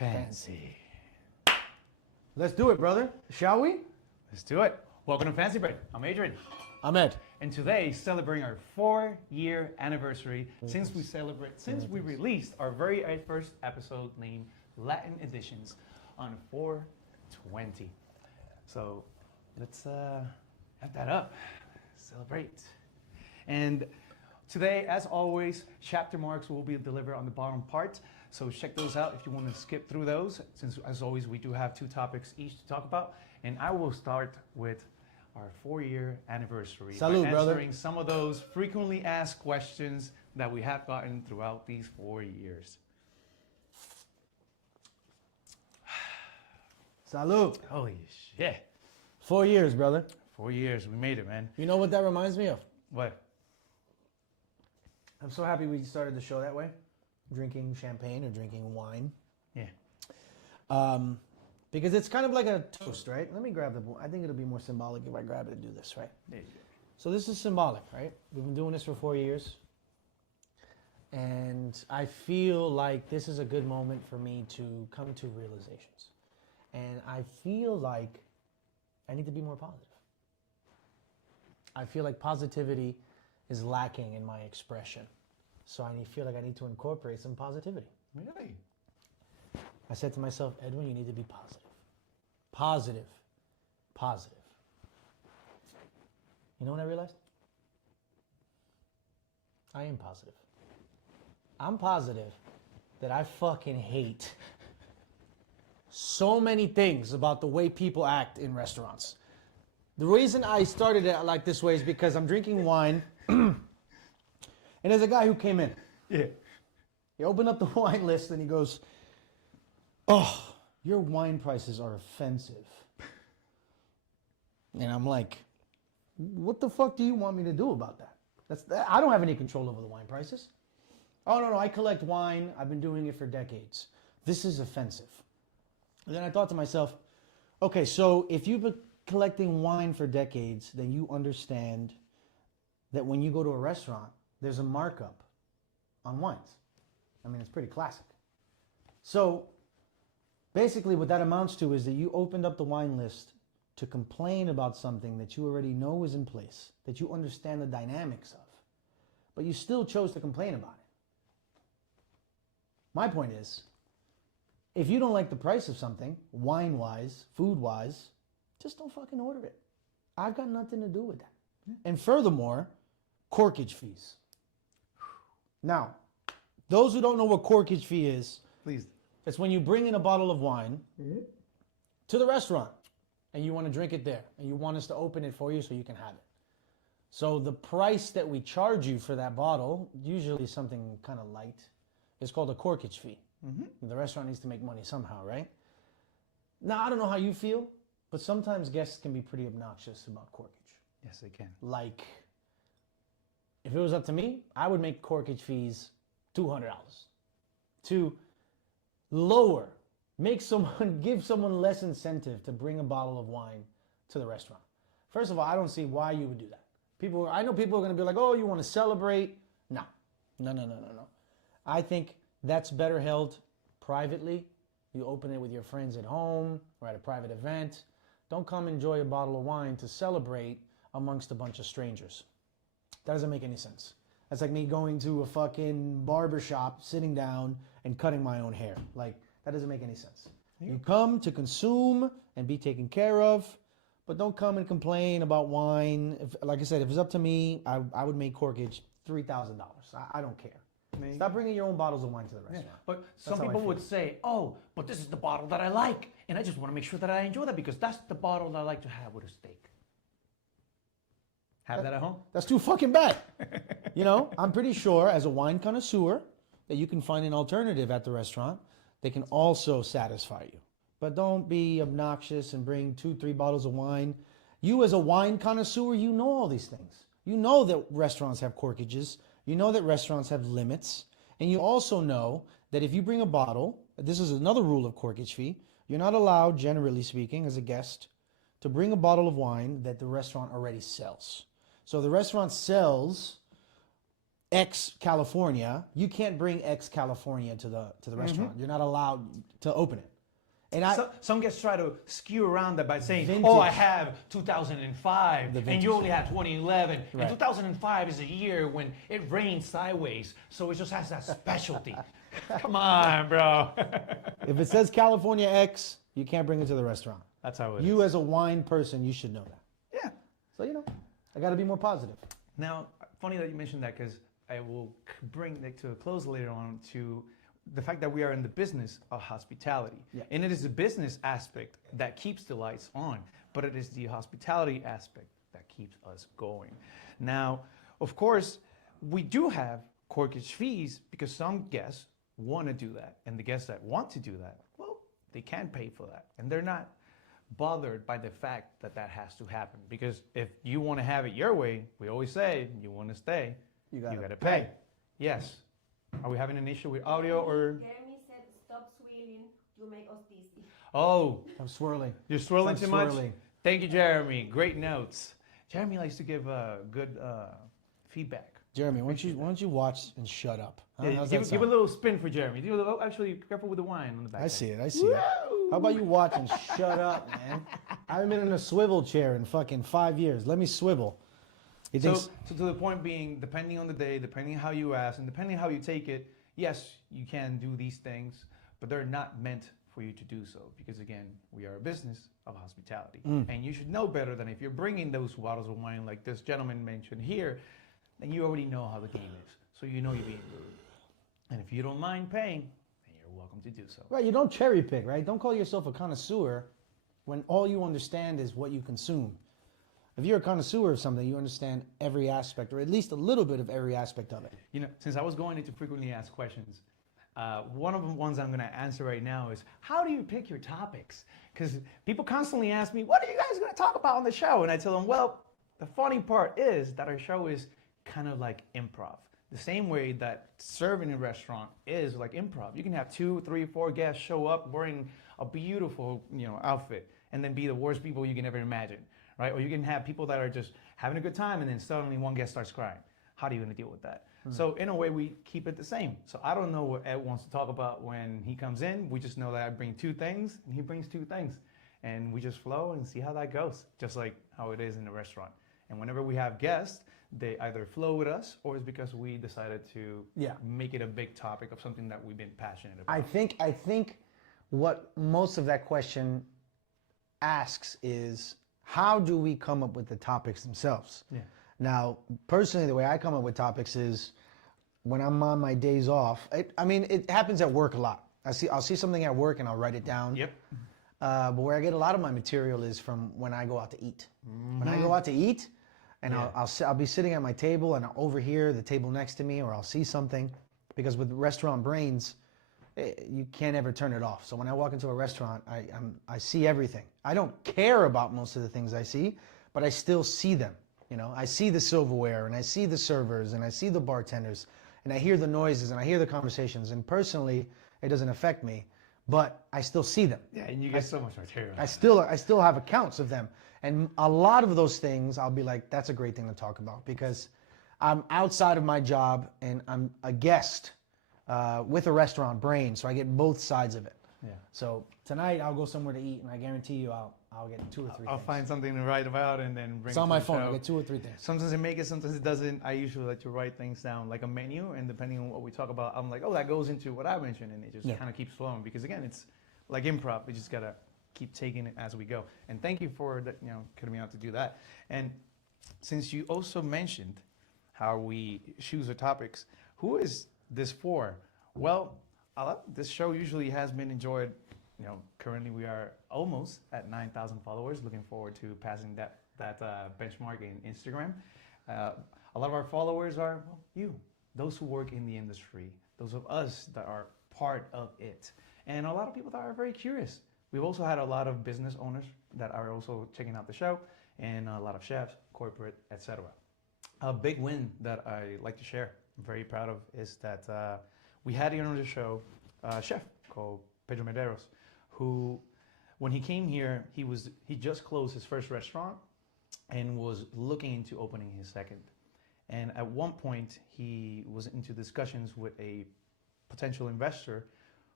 Fancy. Let's do it, brother. Shall we? Let's do it. Welcome to Fancy Bread. I'm Adrian. I'm Ed. And today, celebrating our 4-year anniversary since we released our very first episode named Latin Editions on 4/20. So let's have that up. Celebrate. And today, as always, chapter marks will be delivered on the bottom part. So check those out if you want to skip through those. Since, as always, we do have 2 topics each to talk about. And I will start with our 4-year anniversary. Salud, by brother. answering some of those frequently asked questions that we have gotten throughout these 4 years. Salud. Holy shit. 4 years, brother. 4 years. We made it, man. You know what that reminds me of? What? I'm so happy we started the show that way. Drinking champagne or drinking wine. Yeah. Because it's kind of like a toast, right? Let me grab the... I think it'll be more symbolic if I grab it and do this, right? There you go. So this is symbolic, right? We've been doing this for 4 years. And I feel like this is a good moment for me to come to realizations. And I feel like I need to be more positive. I feel like positivity is lacking in my expression. So I feel like I need to incorporate some positivity. Really? I said to myself, Edwin, you need to be positive. Positive. Positive. You know what I realized? I am positive. I'm positive that I fucking hate so many things about the way people act in restaurants. The reason I started it like this way is because I'm drinking wine and there's a guy who came in. Yeah. He opened up the wine list and he goes, "Oh, your wine prices are offensive." And I'm like, what the fuck do you want me to do about that? I don't have any control over the wine prices. Oh, no, I collect wine. I've been doing it for decades. This is offensive. And then I thought to myself, okay, so if you've been collecting wine for decades, then you understand that when you go to a restaurant, there's a markup on wines. I mean, it's pretty classic. So basically what that amounts to is that you opened up the wine list to complain about something that you already know is in place, that you understand the dynamics of, but you still chose to complain about it. My point is, if you don't like the price of something, wine-wise, food-wise, just don't fucking order it. I've got nothing to do with that. And furthermore, corkage fees. Now, those who don't know what corkage fee is, Please. it's when you bring in a bottle of wine to the restaurant and you want to drink it there and you want us to open it for you so you can have it. So the price that we charge you for that bottle, usually something kind of light, is called a corkage fee. The restaurant needs to make money somehow, right? Now, I don't know how you feel, but sometimes guests can be pretty obnoxious about corkage. Yes, they can. Like, if it was up to me, I would make corkage fees $200 to lower, give someone less incentive to bring a bottle of wine to the restaurant. First of all, I don't see why you would do that. I know people are going to be like, oh, you want to celebrate? No. I think that's better held privately. You open it with your friends at home or at a private event. Don't come enjoy a bottle of wine to celebrate amongst a bunch of strangers. That doesn't make any sense. That's like me going to a fucking barber shop, sitting down and cutting my own hair. Like, that doesn't make any sense. You come to consume and be taken care of, but don't come and complain about wine. Like I said, if it's up to me, I would make corkage $3,000. I don't care. Stop bringing your own bottles of wine to the restaurant. Yeah. But some people would say, oh, but this is the bottle that I like. And I just want to make sure that I enjoy that because that's the bottle that I like to have with a steak. Have that at home? That's too fucking bad. You know, I'm pretty sure as a wine connoisseur that you can find an alternative at the restaurant that can also satisfy you. But don't be obnoxious and bring 2-3 bottles of wine. You as a wine connoisseur, you know all these things. You know that restaurants have corkages. You know that restaurants have limits. And you also know that if you bring a bottle, this is another rule of corkage fee, you're not allowed, generally speaking, as a guest, to bring a bottle of wine that the restaurant already sells. So the restaurant sells X California, you can't bring X California to the restaurant. You're not allowed to open it. And Some guests try to skew around that by saying, Vintage. "Oh, I have 2005, and vintage you only have 2011." Right. And 2005 is a year when it rains sideways, so it just has that specialty. Come on, bro. if it says California X, you can't bring it to the restaurant. That's how it is. You as a wine person, you should know that. Yeah. So I got to be more positive. Now, funny that you mentioned that because I will bring it to a close later on to the fact that we are in the business of hospitality. Yeah. And it is the business aspect that keeps the lights on, but it is the hospitality aspect that keeps us going. Now, of course, we do have corkage fees because some guests want to do that. And the guests that want to do that, well, they can pay for that. And they're not bothered by the fact that that has to happen. Because if you want to have it your way, we always say, you want to stay, you got to pay. Yes. Are we having an issue with audio or? Jeremy said, "Stop swirling. You make us dizzy." Oh, I'm swirling. you're swirling I'm too much? swirling. Thank you, Jeremy. Great notes. Jeremy likes to give good feedback. Jeremy, why don't you watch and shut up? Huh? Yeah, How's that give sound? a little spin for Jeremy. Actually, careful with the wine on the back. I see it. How about you watch and shut up, man? I haven't been in a swivel chair in fucking 5 years. Let me swivel. He So, thinks, so to the point being, depending on the day, depending how you ask, and depending how you take it, yes, you can do these things, but they're not meant for you to do so. Because again, we are a business of hospitality. And you should know better than if you're bringing those bottles of wine like this gentleman mentioned here, then you already know how the game is. So you know you're being rude. And if you don't mind paying, then you're welcome to do so. right, you don't cherry pick, right? Don't call yourself a connoisseur when all you understand is what you consume. If you're a connoisseur of something, you understand every aspect, or at least a little bit of every aspect of it. You know, since I was going into frequently asked questions, one of the ones I'm going to answer right now is, how do you pick your topics? Because people constantly ask me, what are you guys going to talk about on the show? And I tell them, well, the funny part is that our show is kind of like improv. The same way that serving in a restaurant is like improv. You can have 2, 3, 4 guests show up wearing a beautiful, outfit and then be the worst people you can ever imagine, right? Or you can have people that are just having a good time and then suddenly one guest starts crying. How are you going to deal with that? So in a way, we keep it the same. So I don't know what Ed wants to talk about when he comes in. We just know that I bring 2 things and he brings 2 things. And we just flow and see how that goes, just like how it is in a restaurant. And whenever we have guests, they either flow with us or it's because we decided to make it a big topic of something that we've been passionate about. I think what most of that question asks is, how do we come up with the topics themselves? Yeah. Now, personally, the way I come up with topics is when I'm on my days off. It happens at work a lot. I'll see something at work and I'll write it down. Yep. But where I get a lot of my material is from when I go out to eat. When I go out to eat, and I'll be sitting at my table and I'll overhear the table next to me, or I'll see something, because with restaurant brains, you can't ever turn it off. So when I walk into a restaurant, I see everything. I don't care about most of the things I see, but I still see them. I see the silverware, and I see the servers, and I see the bartenders, and I hear the noises, and I hear the conversations. And personally, it doesn't affect me, but I still see them. Yeah, and you get so much material. I still have accounts of them. And a lot of those things, I'll be like, that's a great thing to talk about, because I'm outside of my job and I'm a guest with a restaurant brain, so I get both sides of it. Yeah. So tonight I'll go somewhere to eat, and I guarantee you I'll get 2 or 3 I'll things. find something to write about and then bring It's it on to my the phone. show. I'll get 2 or 3 things. Sometimes it makes it, sometimes it doesn't. I usually like to write things down like a menu, and depending on what we talk about, I'm like, oh, that goes into what I mentioned, and it just kind of keeps flowing, because again, it's like improv. We just gotta keep taking it as we go. And thank you for that, cutting me out to do that. And since you also mentioned how we choose our topics, who is this for? Well, this show usually has been enjoyed. Currently we are almost at 9,000 followers. Looking forward to passing that benchmark in Instagram. A lot of our followers are you, those who work in the industry, those of us that are part of it, and a lot of people that are very curious. We've also had a lot of business owners that are also checking out the show, and a lot of chefs, corporate, etc. A big win that I like to share, I'm very proud of, is that we had here on the show a chef called Pedro Medeiros, who, when he came here, he just closed his first restaurant and was looking into opening his second. And at one point, he was into discussions with a potential investor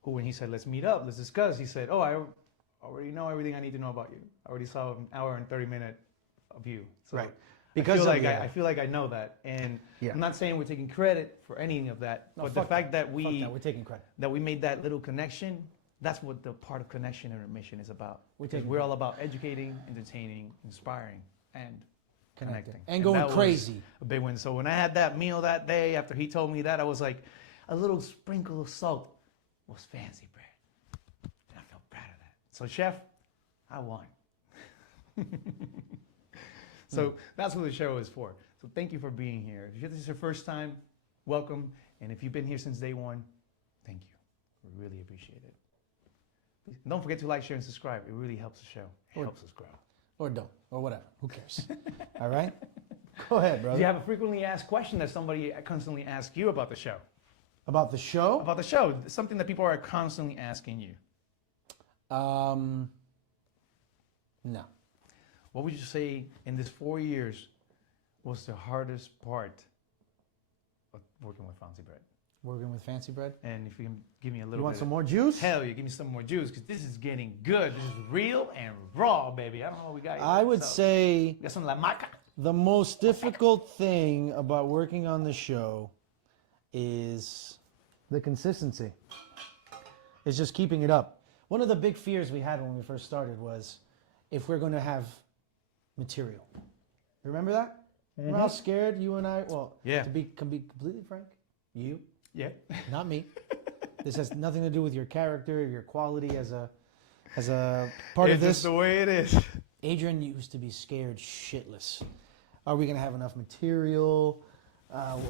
who, when he said, let's meet up, let's discuss, he said, oh, I already know everything I need to know about you. I already saw an hour and 30-minute of you. So Right. Because Because I feel like I know that. And Yeah. I'm not saying we're taking credit for any of that, No, but the fuck fact that Fuck we that, we're taking credit. made that little connection, that's what the part of connection and mission is about. We're Because taking we're all about educating, entertaining, inspiring, and connecting. And going that was crazy. a big win. So when I had that meal that day after he told me that, I was like, a little sprinkle of salt was fancy bread. And I felt proud of that. So chef, I won. So that's what the show is for. So thank you for being here. If this is your first time, welcome. And if you've been here since day one, thank you. We really appreciate it. Please, don't forget to like, share, and subscribe. It really helps the show. It helps us grow. Or don't. Or whatever. Who cares? All right? Go ahead, brother. Do you have a frequently asked question that somebody constantly asks you about the show? About the show? About the show, something that people are constantly asking you. No. What would you say in this 4 years was the hardest part of working with Fancy Bread? Working with Fancy Bread? And if you can give me a little You want bit some more juice? Hell, you give me some more juice because this is getting good. This is real and raw, baby. I don't know what we got here. I would say We got some La Maca. the most difficult thing about working on the show is the consistency. It's just keeping it up. One of the big fears we had when we first started was if we're going to have material. Remember that? Remember how scared you and I, well, Yeah. to be completely frank, you, Yeah. not me. This has nothing to do with your character, your quality as a part of It's this. just the way it is. Adrian used to be scared shitless. Are we going to have enough material?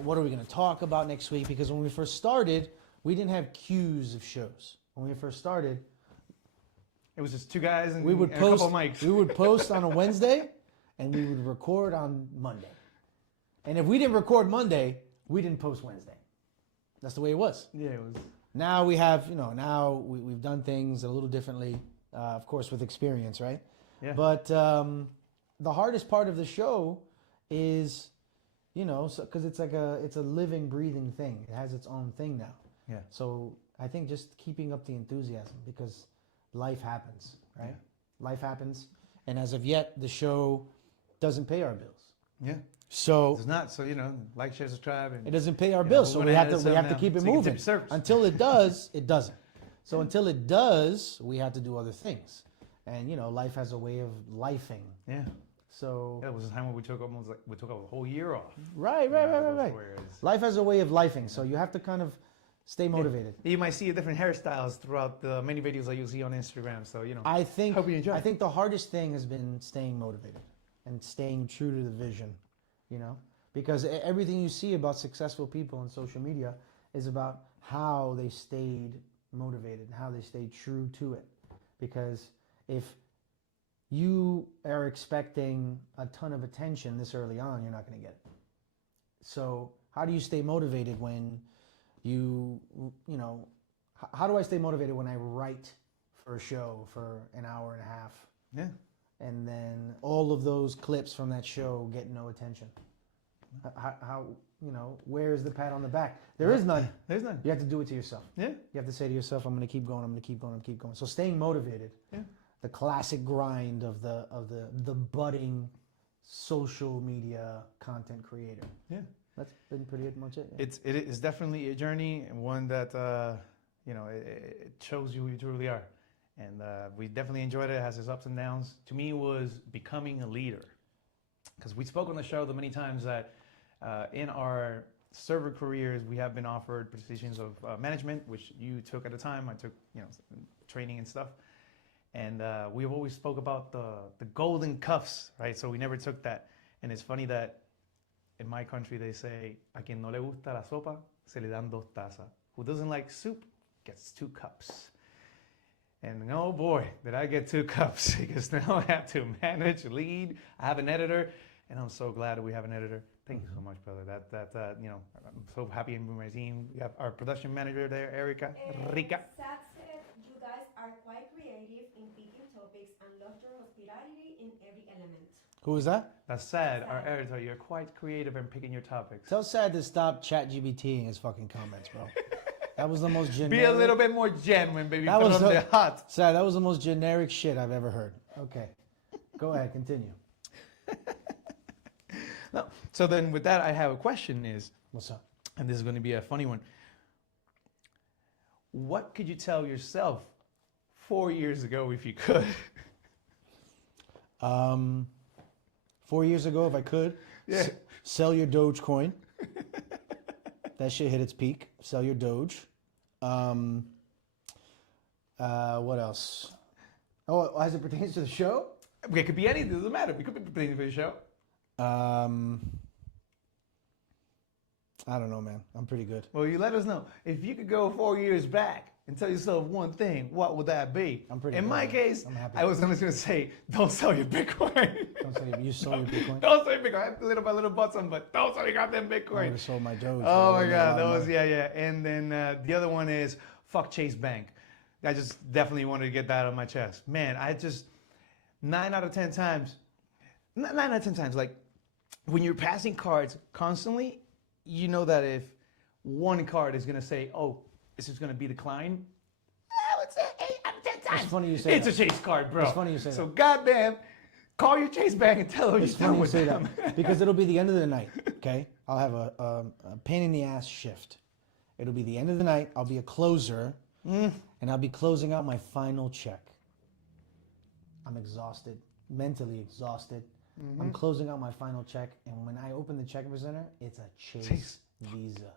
What are we going to talk about next week? Because when we first started, we didn't have cues of shows. When we first started, It was just two guys and, we would and post. a couple mics. We would post on a Wednesday, and we would record on Monday. And if we didn't record Monday, we didn't post Wednesday. That's the way it was. Yeah, it was. Now we have, we've done things a little differently, of course, with experience, right? Yeah. But the hardest part of the show is, because it's a living, breathing thing. It has its own thing now. Yeah. So I think just keeping up the enthusiasm because life happens, right? Yeah. Life happens, and as of yet, the show doesn't pay our bills. Yeah. So It's not. So, like, share, subscribe. And it doesn't pay our Yeah, bills, we're so gonna we have add to this we up have to now keep it so you can moving. tip service. Until it does, it doesn't. So until it does, we have to do other things, and life has a way of lifing. Yeah. So Yeah, it was a time when we took a whole year off. right. Whereas Life has a way of lifing, so you have to kind of stay motivated. You might see different hairstyles throughout the many videos that you see on Instagram. So, I think Hope you enjoy. I think the hardest thing has been staying motivated and staying true to the vision, because everything you see about successful people on social media is about how they stayed motivated, how they stayed true to it. Because if you are expecting a ton of attention this early on, you're not going to get it. So how do you stay motivated when how do I stay motivated when I write for a show for an hour and a half? Yeah. And then all of those clips from that show get no attention. How where's the pat on the back? There is none. There's none. You have to do it to yourself. Yeah. You have to say to yourself, I'm going to keep going, I'm going to keep going, I'm going to keep going. So staying motivated. Yeah. The classic grind of the budding social media content creator. Yeah. That's been pretty much it. Yeah. It is definitely a journey and one that it shows you who you truly are, and we definitely enjoyed it. It has its ups and downs. To me, it was becoming a leader, because we spoke on the show the many times that in our server careers we have been offered positions of management, which you took at the time. I took training and stuff, and we've always spoke about the golden cuffs, right? So we never took that, and it's funny that. In my country, they say, a quien no le gusta la sopa, se le dan dos tazas. Who doesn't like soup gets 2 cups. And oh boy, did I get 2 cups, because now I have to manage, lead. I have an editor, and I'm so glad that we have an editor. Thank you so much, brother. I'm so happy with my team. We have our production manager there, Erica, Rica. Sad said, you guys are quite creative in picking topics and love your hospitality in every element. Who is that? That's Sad, our editor. You're quite creative in picking your topics. Tell Sad to stop ChatGPTing his fucking comments, bro. That was the most generic. Be a little bit more genuine, baby. That Put was it on the hot. Sad, that was the most generic shit I've ever heard. Okay. Go ahead, continue. No. So then with that, I have a question is, What's up? and this is going to be a funny one. What could you tell yourself 4 years ago if you could? 4 years ago, if I could, Yeah. sell your Dogecoin. That shit hit its peak. Sell your Doge. What else? Oh, as it pertains to the show? It could be anything. It doesn't matter. We could be preparing for the show. I don't know, man. I'm pretty good. Well, you let us know. If you could go 4 years back and tell yourself one thing, what would that be? I'm pretty In good, my man. case, I'm happy. I was just going to say, don't sell your Bitcoin. Don't say you sold your Bitcoin. Don't sell your Bitcoin. I have little by little bought some, but don't sell your goddamn I would Bitcoin. have sold my Doge. Oh my I God, that was, yeah. And then the other one is fuck Chase Bank. I just definitely wanted to get that on my chest. Man, I just, 9 out of 10 times, 9 out of 10 times, like when you're passing cards constantly, you know that if one card is going to say, oh, this is going to be declined, I would say 8 out of 10 times. It's funny you say It's that. a Chase card, bro. It's funny you say so that. goddamn, call your Chase Bank and tell them It's you're done funny you with say them. that because it'll be the end of the night. Okay, I'll have a pain in the ass shift. It'll be the end of the night. I'll be a closer, and I'll be closing out my final check. I'm exhausted, mentally exhausted. I'm closing out my final check, and when I open the check presenter, it's a Chase Visa,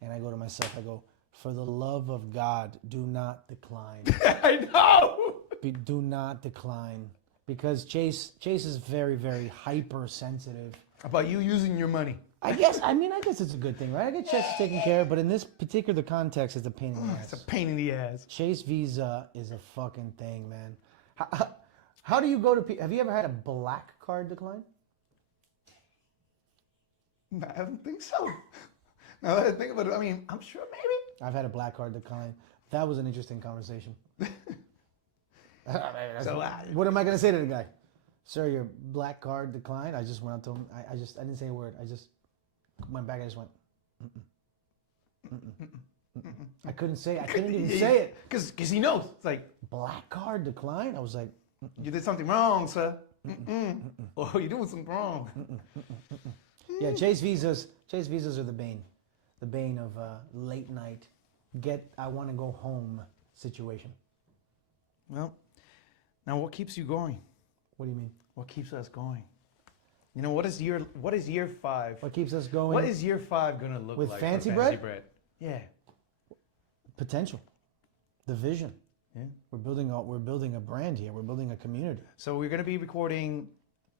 and I go to myself. I go, for the love of God, do not decline. I know. Do not decline. Because Chase is very, very hypersensitive. About you using your money. I guess it's a good thing, right? I get checks taken care of, but in this particular context, it's a pain in the It's a ass. pain in the ass. Chase Visa is a fucking thing, man. How do you go to? Have you ever had a black card decline? I don't think so. Now that I think about it, I mean, I'm sure maybe. I've had a black card decline. That was an interesting conversation. So, What am I gonna say to the guy? Sir, your black card declined. I just went up to him. I didn't say a word. I just went back. I just went. I couldn't say it. I couldn't even say it. Because he knows. It's like, Black card decline. I was like, you did something wrong, sir. Oh, you're doing something wrong. yeah. Chase visas are the bane of late night. I want to go home situation. Well, now what keeps you going? What do you mean? What keeps us going? You know, what is year 5? What keeps us going? What is year 5 going to look With like Fancy for Bread? Fancy Bread? Yeah. Potential, the vision. Yeah. We're building a brand here. We're building a community. So we're going to be recording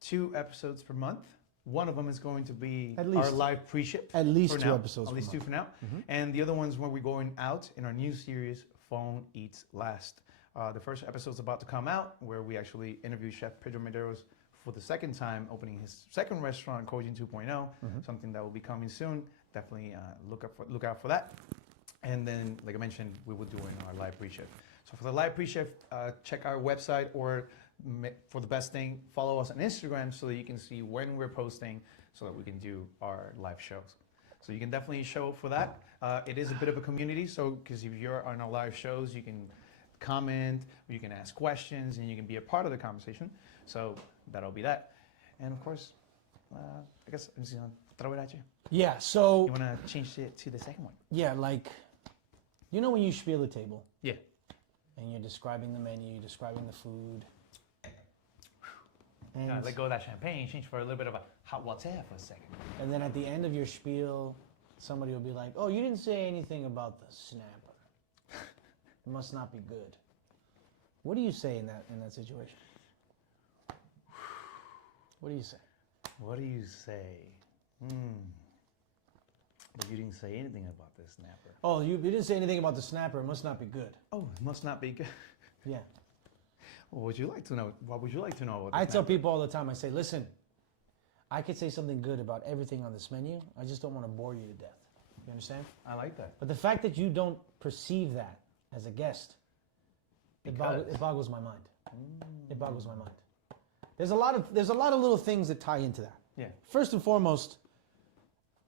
2 episodes per month. One of them is going to be At our least. live pre-ship. At least for 2 now. episodes At per least month. 2 for now. And the other ones where we're going out in our new series, Phone Eats Last. The first episode's about to come out, where we actually interview Chef Pedro Medeiros for the second time, opening his second restaurant, Corkage 2.0, something that will be coming soon. Definitely look out for that. And then, like I mentioned, we will do it in our live pre-shift. So for the live pre-shift, check our website, or for the best thing, follow us on Instagram so that you can see when we're posting, so that we can do our live shows. So you can definitely show up for that. It is a bit of a community, so because if you're on our live shows, you can comment, you can ask questions, and you can be a part of the conversation. So that'll be that. And of course, I guess I'm just gonna throw it at you. Yeah. So You wanna change it to the second one? yeah, like, you know when you spiel a table Yeah. and you're describing the menu, you're describing the food, and Let go of that champagne, change for a little bit of a hot water for a second. and then at the end of your spiel, somebody will be like, "Oh, you didn't say anything about the snapper. It must not be good." What do you say in that situation? What do you say? What do you say? But you didn't say anything about this snapper. Oh, you didn't say anything about the snapper. It must not be good. Oh, it must not be good. Yeah. What would you like to know? What would you like to know about the I tell snapper? people all the time, I say, listen, I could say something good about everything on this menu. I just don't want to bore you to death. You understand? I like that. But the fact that you don't perceive that as a guest, it boggles my mind. It boggles my mind. There's a lot of little things that tie into that. Yeah. First and foremost,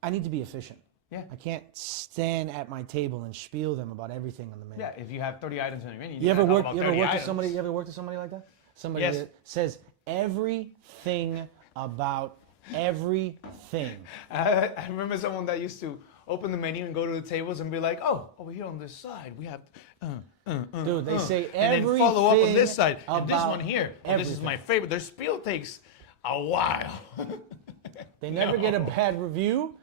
I need to be efficient. Yeah. I can't stand at my table and spiel them about everything on the menu. Yeah, if you have 30 items on your menu, You ever work? worked with somebody? You ever worked with somebody like that? Somebody Yes. that says everything about everything. I remember someone that used to open the menu and go to the tables and be like, "Oh, over here on this side we have." Dude, they say and then follow up on this side and this about one here. Oh, this is my favorite. Their spiel takes a while. They never get a bad review.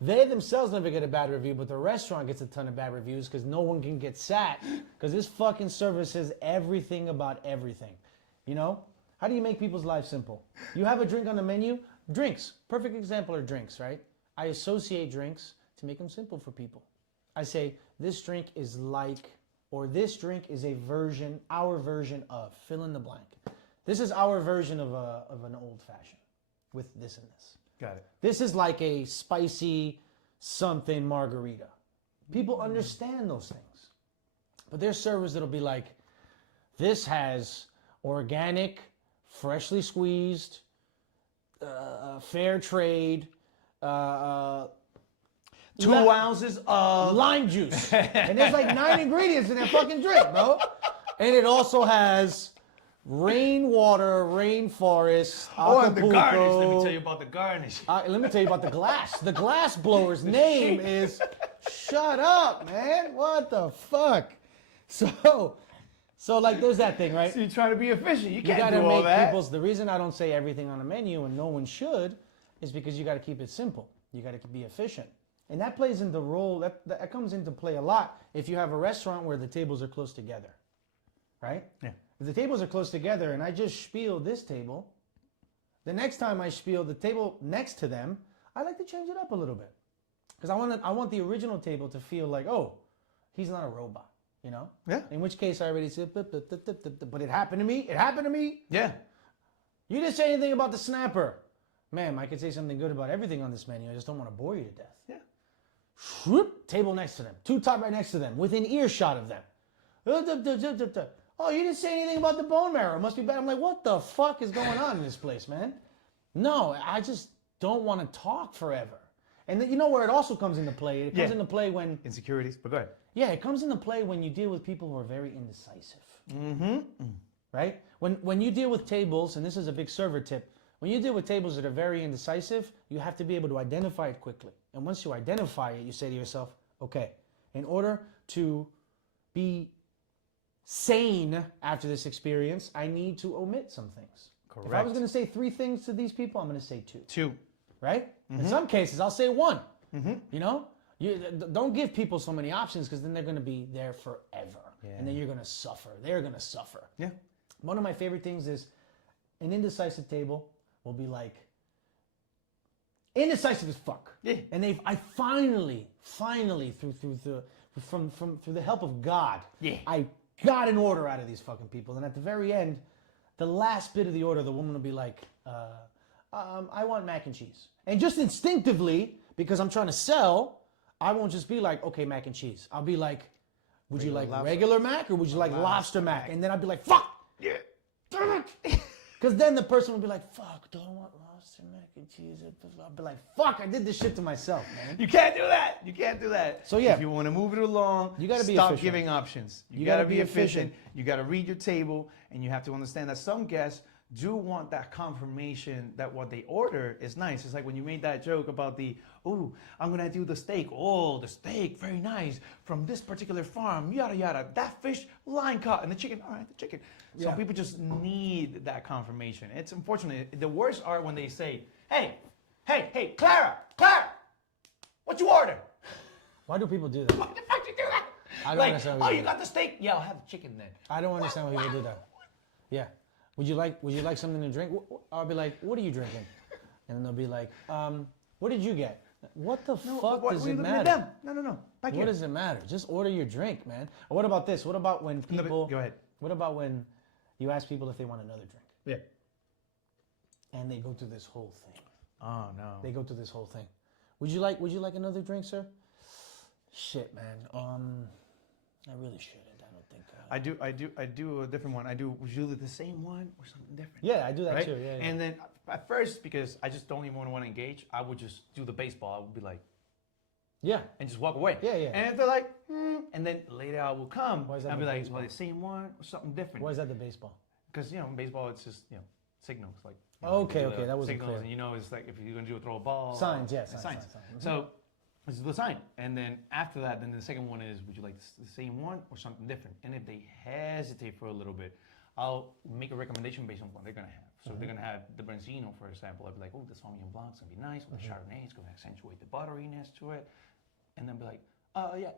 They themselves never get a bad review, but the restaurant gets a ton of bad reviews because no one can get sat because this fucking server says everything about everything. You know? How do you make people's lives simple? You have a drink on the menu? Drinks. Perfect example are drinks, right? I associate drinks to make them simple for people. I say, this drink is like, or this drink is a version, our version of, fill in the blank. This is our version of an old fashioned with this and this. Got it. This is like a spicy something margarita. People understand those things. But there's servers that'll be like, this has organic, freshly squeezed, fair trade, 2 ounces of lime juice. And there's like 9 ingredients in that fucking drink, bro. And it also has rainwater, rainforest, Oh, and the Acapulco. garnish. Let me tell you about the garnish. Let me tell you about the glass. The glass blower's name is. Shut up, man. What the fuck? So like, there's that thing, right? So you're trying to be efficient. You can't gotta do all make that. people's. The reason I don't say everything on the menu, and no one should, is because you got to keep it simple. You got to be efficient, and that plays into role. That comes into play a lot if you have a restaurant where the tables are close together, right? Yeah. If the tables are close together and I just spiel this table, the next time I spiel the table next to them, I like to change it up a little bit. Because I want the original table to feel like, oh, he's not a robot, you know? Yeah. In which case I already said, but it happened to me. It happened to me. Yeah. You didn't say anything about the snapper. Ma'am, I could say something good about everything on this menu. I just don't want to bore you to death. Yeah. Whoop, table next to them. 2 top right next to them. Within earshot of them. Oh, you didn't say anything about the bone marrow. It must be bad. I'm like, what the fuck is going on in this place, man? No, I just don't want to talk forever. And then, you know where it also comes into play? It comes into play when... Insecurities, but go ahead. Yeah, it comes into play when you deal with people who are very indecisive. Mm-hmm. Right? When you deal with tables, and this is a big server tip, when you deal with tables that are very indecisive, you have to be able to identify it quickly. And once you identify it, you say to yourself, okay, in order to be sane after this experience, I need to omit some things. Correct. If I was going to say 3 things to these people, I'm going to say 2. 2. Right? In some cases, I'll say 1. You know? Don't give people so many options because then they're going to be there forever. Yeah. And then you're going to suffer. They're going to suffer. Yeah. One of my favorite things is an indecisive table will be like, indecisive as fuck. Yeah. And I finally, through the help of God, Yeah. I got an order out of these fucking people. And at the very end, the last bit of the order, the woman will be like, I want mac and cheese. And just instinctively, because I'm trying to sell, I won't just be like, okay, mac and cheese. I'll be like, would you like regular mac or would you like lobster mac? And then I'd be like, fuck! Yeah. Damn it! Because then the person would be like, fuck, do I want lobster mac and cheese? I'll be like, fuck, I did this shit to myself, man. You can't do that. You can't do that. So, yeah. If you want to move it along, You gotta be stop efficient. giving options. You, gotta gotta be be efficient. You gotta read your table, and you have to understand that some guests do want that confirmation that what they order is nice. It's like when you made that joke about I'm gonna do the steak. Oh, the steak, very nice, from this particular farm, yada yada. That fish, line caught, and the chicken, all right, the chicken. Some people just need that confirmation. It's unfortunate. The worst are when they say, hey, Clara, what you order? Why do people do that? Why the fuck you do that? I don't Like, understand why oh, you you do got the steak? Yeah, I'll have the chicken then. I don't understand why people do that. Yeah. Would you like something to drink? I'll be like, what are you drinking? And then they'll be like, what did you get? What the fuck does it matter? No. Back What here. does it matter? Just order your drink, man. Or what about this? What about when No, but people... go ahead. What about when you ask people if they want another drink? Yeah. And they go through this whole thing. Oh no. They go through this whole thing. Would you like another drink, sir? Shit, man. I really shouldn't. I don't think. I do a different one. I do usually the same one or something different. Yeah, I do that Right? too. Yeah, yeah. And then at first, because I just don't even want to engage, I would just do the baseball. I would be like, yeah. and just walk away. Yeah, yeah. And if they're like, and then later I will come. Why is that I'll be the like, baseball? well, the same one or something different. Why is that the baseball? Because in baseball it's just signals like. Okay, you do the that wasn't signals, clear. and it's like if you're gonna throw a ball. Signs, yeah, signs. signs. So this is the sign, and then after that, then the second one is, would you like the same one or something different? And if they hesitate for a little bit, I'll make a recommendation based on what they're gonna have. So if they're gonna have the Branzino, for example, I'd be like, oh, the Sauvignon Blanc's gonna be nice. Or the Chardonnay is gonna accentuate the butteriness to it, and then be like, oh yeah.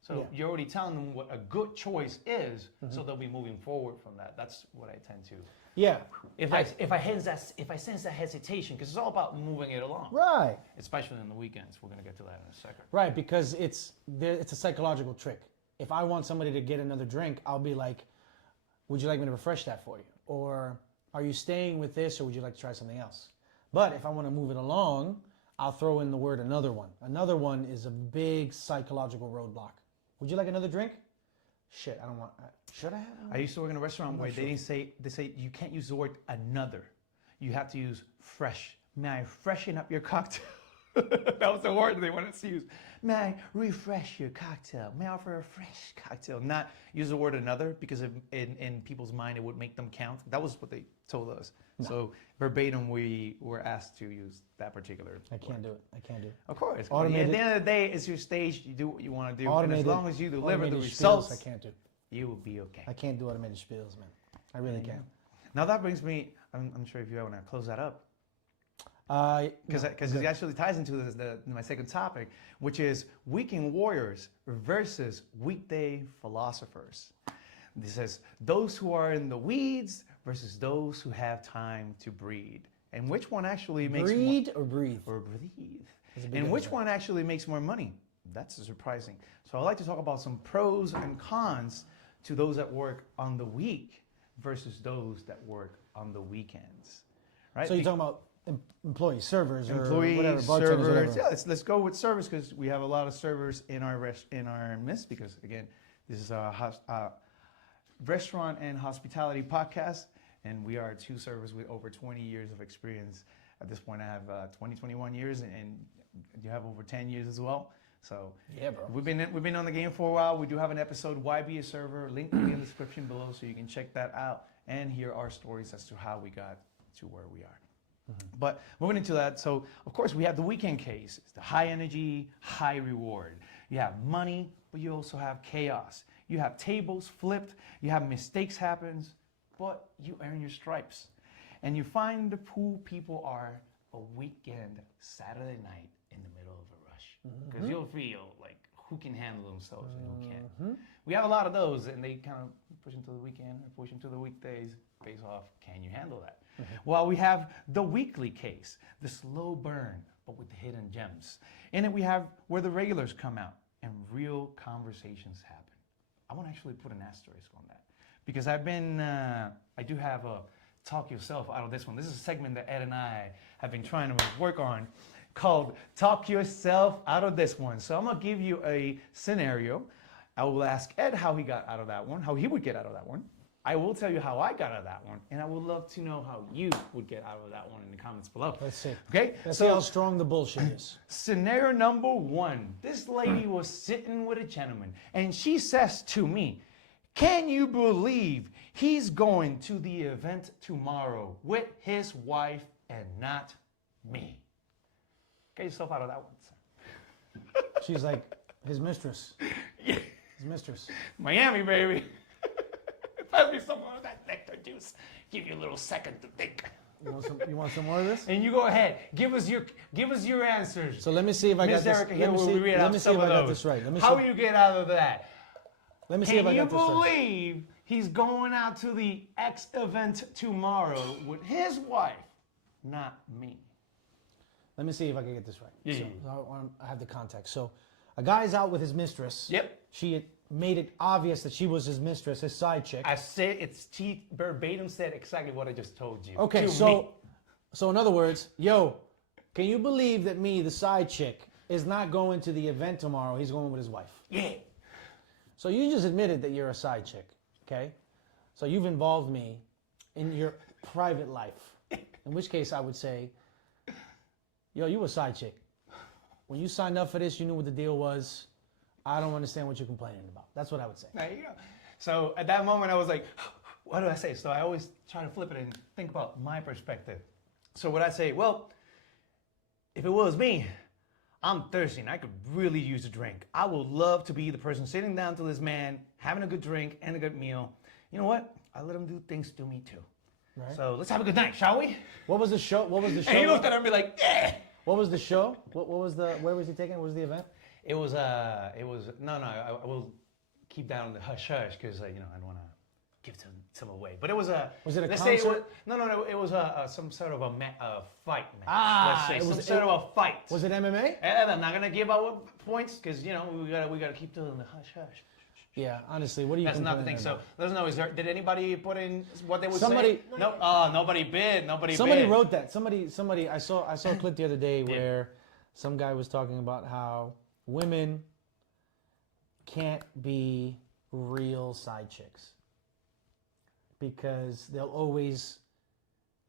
So you're already telling them what a good choice is, so they'll be moving forward from that. That's what I tend to. Yeah. If I sense that hesitation, because it's all about moving it along, Right. especially on the weekends. We're gonna get to that in a second. Right, because it's a psychological trick. If I want somebody to get another drink, I'll be like, would you like me to refresh that for you? Or are you staying with this, or would you like to try something else? But if I want to move it along, I'll throw in the word another one. Another one is a big psychological roadblock. Would you like another drink? Shit, I don't want. Should I have one? I used to work in a restaurant where they say you can't use the word another. You have to use fresh. May I freshen up your cocktail? That was the word they wanted us to use. May I refresh your cocktail? May I offer a fresh cocktail? Not use the word another, because in people's mind it would make them count. That was what they told us. No. So verbatim, we were asked to use that particular I can't word. do it. I can't do it. Of course. Automated, at the end of the day, it's your stage. You do what you want to do. Automated, and as long as you deliver the automated results, spiels, I can't do. you will be okay. I can't do automated spiels, man. I really can't. Now that brings me, I'm sure if you want to close that up. Because it actually ties into my second topic, which is weekend warriors versus weekday philosophers. This says those who are in the weeds versus those who have time to breed. And which one actually makes breed or breathe? Or breathe. And difference which there. one actually makes more money? That's surprising. So I'd like to talk about some pros and cons to those that work on the week versus those that work on the weekends. Right? So you're talking about employees, servers, or Employees, whatever, bartenders, servers. whatever. Yeah, let's go with servers, because we have a lot of servers in our midst. Because again, this is a restaurant and hospitality podcast, and we are two servers with over 20 years of experience. At this point, I have 21 years, and you have over 10 years as well. So Yeah, bro. we've been on the game for a while. We do have an episode, Why Be a Server? Link will be in the description below, so you can check that out and hear our stories as to how we got to where we are. But moving into that, so of course we have the weekend case. It's the high energy, high reward. You have money, but you also have chaos. You have tables flipped, you have mistakes happens, but you earn your stripes. And you find who people are a weekend Saturday night in the middle of a rush. Because you'll feel like who can handle themselves and who can't. We have a lot of those, and they kind of push into the weekend or push into the weekdays based off, can you handle that? Well, we have the weekly case, the slow burn, but with the hidden gems. In it, we have where the regulars come out and real conversations happen. I want to actually put an asterisk on that, because I do have a talk yourself out of this one. This is a segment that Ed and I have been trying to work on called Talk Yourself Out of This One. So I'm going to give you a scenario. I will ask Ed how he got out of that one, how he would get out of that one. I will tell you how I got out of that one, and I would love to know how you would get out of that one in the comments below. Let's see. Okay? Let's see how strong the bullshit is. Scenario number one. This lady was sitting with a gentleman, and she says to me, can you believe he's going to the event tomorrow with his wife and not me? Get yourself out of that one, sir. She's like, his mistress. Yeah. His mistress. Miami, baby. Pass me some of that nectar juice. Give you a little second to think. You want some more of this? And you go ahead. Give us your answers. So let me see if I got Miss this. Erica here will read Let out me see some if of I got those. this right. Let me How see. you get out of that? Let me see if I Can you got this right. believe he's going out to the X event tomorrow with his wife, not me? Let me see if I can get this right. Yeah, So, yeah. I have the context. So, a guy's out with his mistress. Yep. She had made it obvious that she was his mistress, his side chick. I said she verbatim said exactly what I just told you. Okay, to so me. so in other words, yo, can you believe that me, the side chick, is not going to the event tomorrow? He's going with his wife. Yeah. So you just admitted that you're a side chick, okay? So you've involved me in your private life. In which case I would say, yo, you a side chick. When you signed up for this, you knew what the deal was. I don't understand what you're complaining about. That's what I would say. There you go. So at that moment, I was like, what do I say? So I always try to flip it and think about my perspective. So what I say, well, if it was me, I'm thirsty and I could really use a drink. I would love to be the person sitting down to this man, having a good drink and a good meal. You know what? I let him do things to me too. Right. So let's have a good night, shall we? What was the show? What was the show? And he looked at her and be like, eh. What was the show? What was the? Where was he taking? What was the event? It was I will keep down the hush hush because I don't want to give some away. But it was a. Was it a let's concert? Say no. It was some sort of a fight match. Ah, let's say it was some sort of a fight. Was it MMA? And I'm not gonna give out points because we gotta keep doing the hush hush. Yeah, honestly, what do you? That's not the thing. about? So there's no. Did anybody put in what they would Somebody- say? No. Nobody bid. Nobody Somebody bid. wrote that. Somebody. I saw a clip the other day where some guy was talking about how women can't be real side chicks because they'll always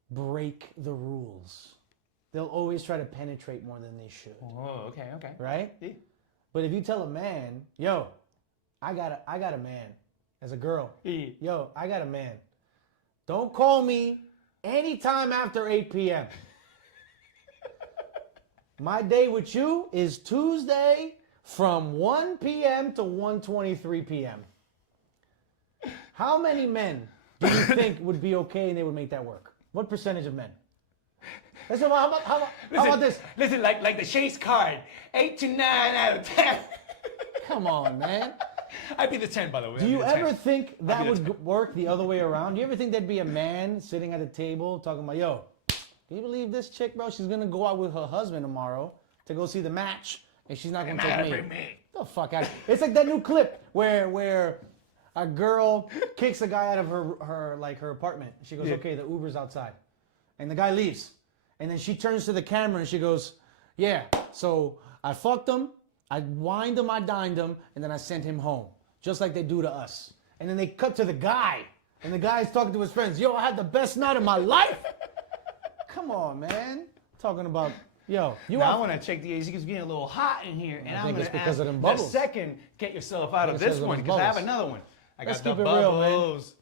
break the rules. They'll always try to penetrate more than they should. Oh, okay. Right? Yeah. But if you tell a man, yo, I got a man, as a girl, Yeah. yo, I got a man. Don't call me anytime after 8 p.m. My day with you is Tuesday from 1 p.m. to 1:23 p.m. How many men do you think would be okay and they would make that work? What percentage of men? Listen, how about this? Listen, like the chase card, 8 to 9 out of 10. Come on, man. I'd be the 10, by the way. Do you ever think that be the would work the other way around? Do you ever think there'd be a man sitting at a table talking about, yo, can you believe this chick, bro? She's going to go out with her husband tomorrow to go see the match, and she's not going to take me. The fuck out. It's like that new clip where a girl kicks a guy out of her apartment. She goes, okay, the Uber's outside. And the guy leaves. And then she turns to the camera and she goes, yeah, so I fucked him, I wined him, I dined him, and then I sent him home. Just like they do to us. And then they cut to the guy. And the guy's talking to his friends. Yo, I had the best night of my life. Come on, man. Talking about, yo. I want to check the AC because it's getting a little hot in here. And I'm going to ask of them the bubbles. second, get yourself out of this one because I have another one. I Let's got keep the it real, bubbles.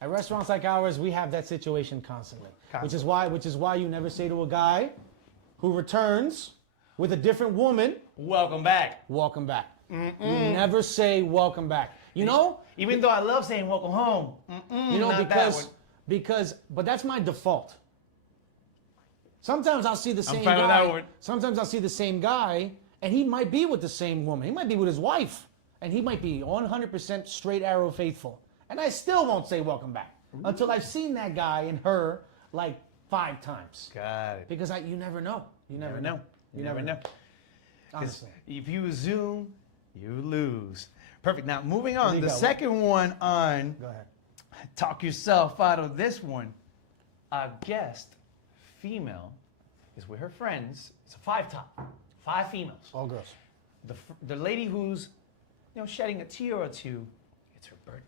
At restaurants like ours, we have that situation constantly. Which is why you never say to a guy who returns with a different woman, Welcome back. welcome back. You never say welcome back. You know? Even though I love saying welcome home. You know, but that's my default. Sometimes I'll see the same fine with that guy. one. Sometimes I'll see the same guy, and he might be with the same woman. He might be with his wife, and he might be 100% straight arrow faithful. And I still won't say welcome back until I've seen that guy and her like 5 times. Got it. Because you never know. You never know. You never know. Honestly. If you zoom, you lose. Perfect. Now, moving on. you The got? second one on Go ahead. talk yourself out of this one. A guest, female, is with her friends. It's a 5-top. 5 females. All girls. The lady who's, shedding a tear or two, it's her birthday.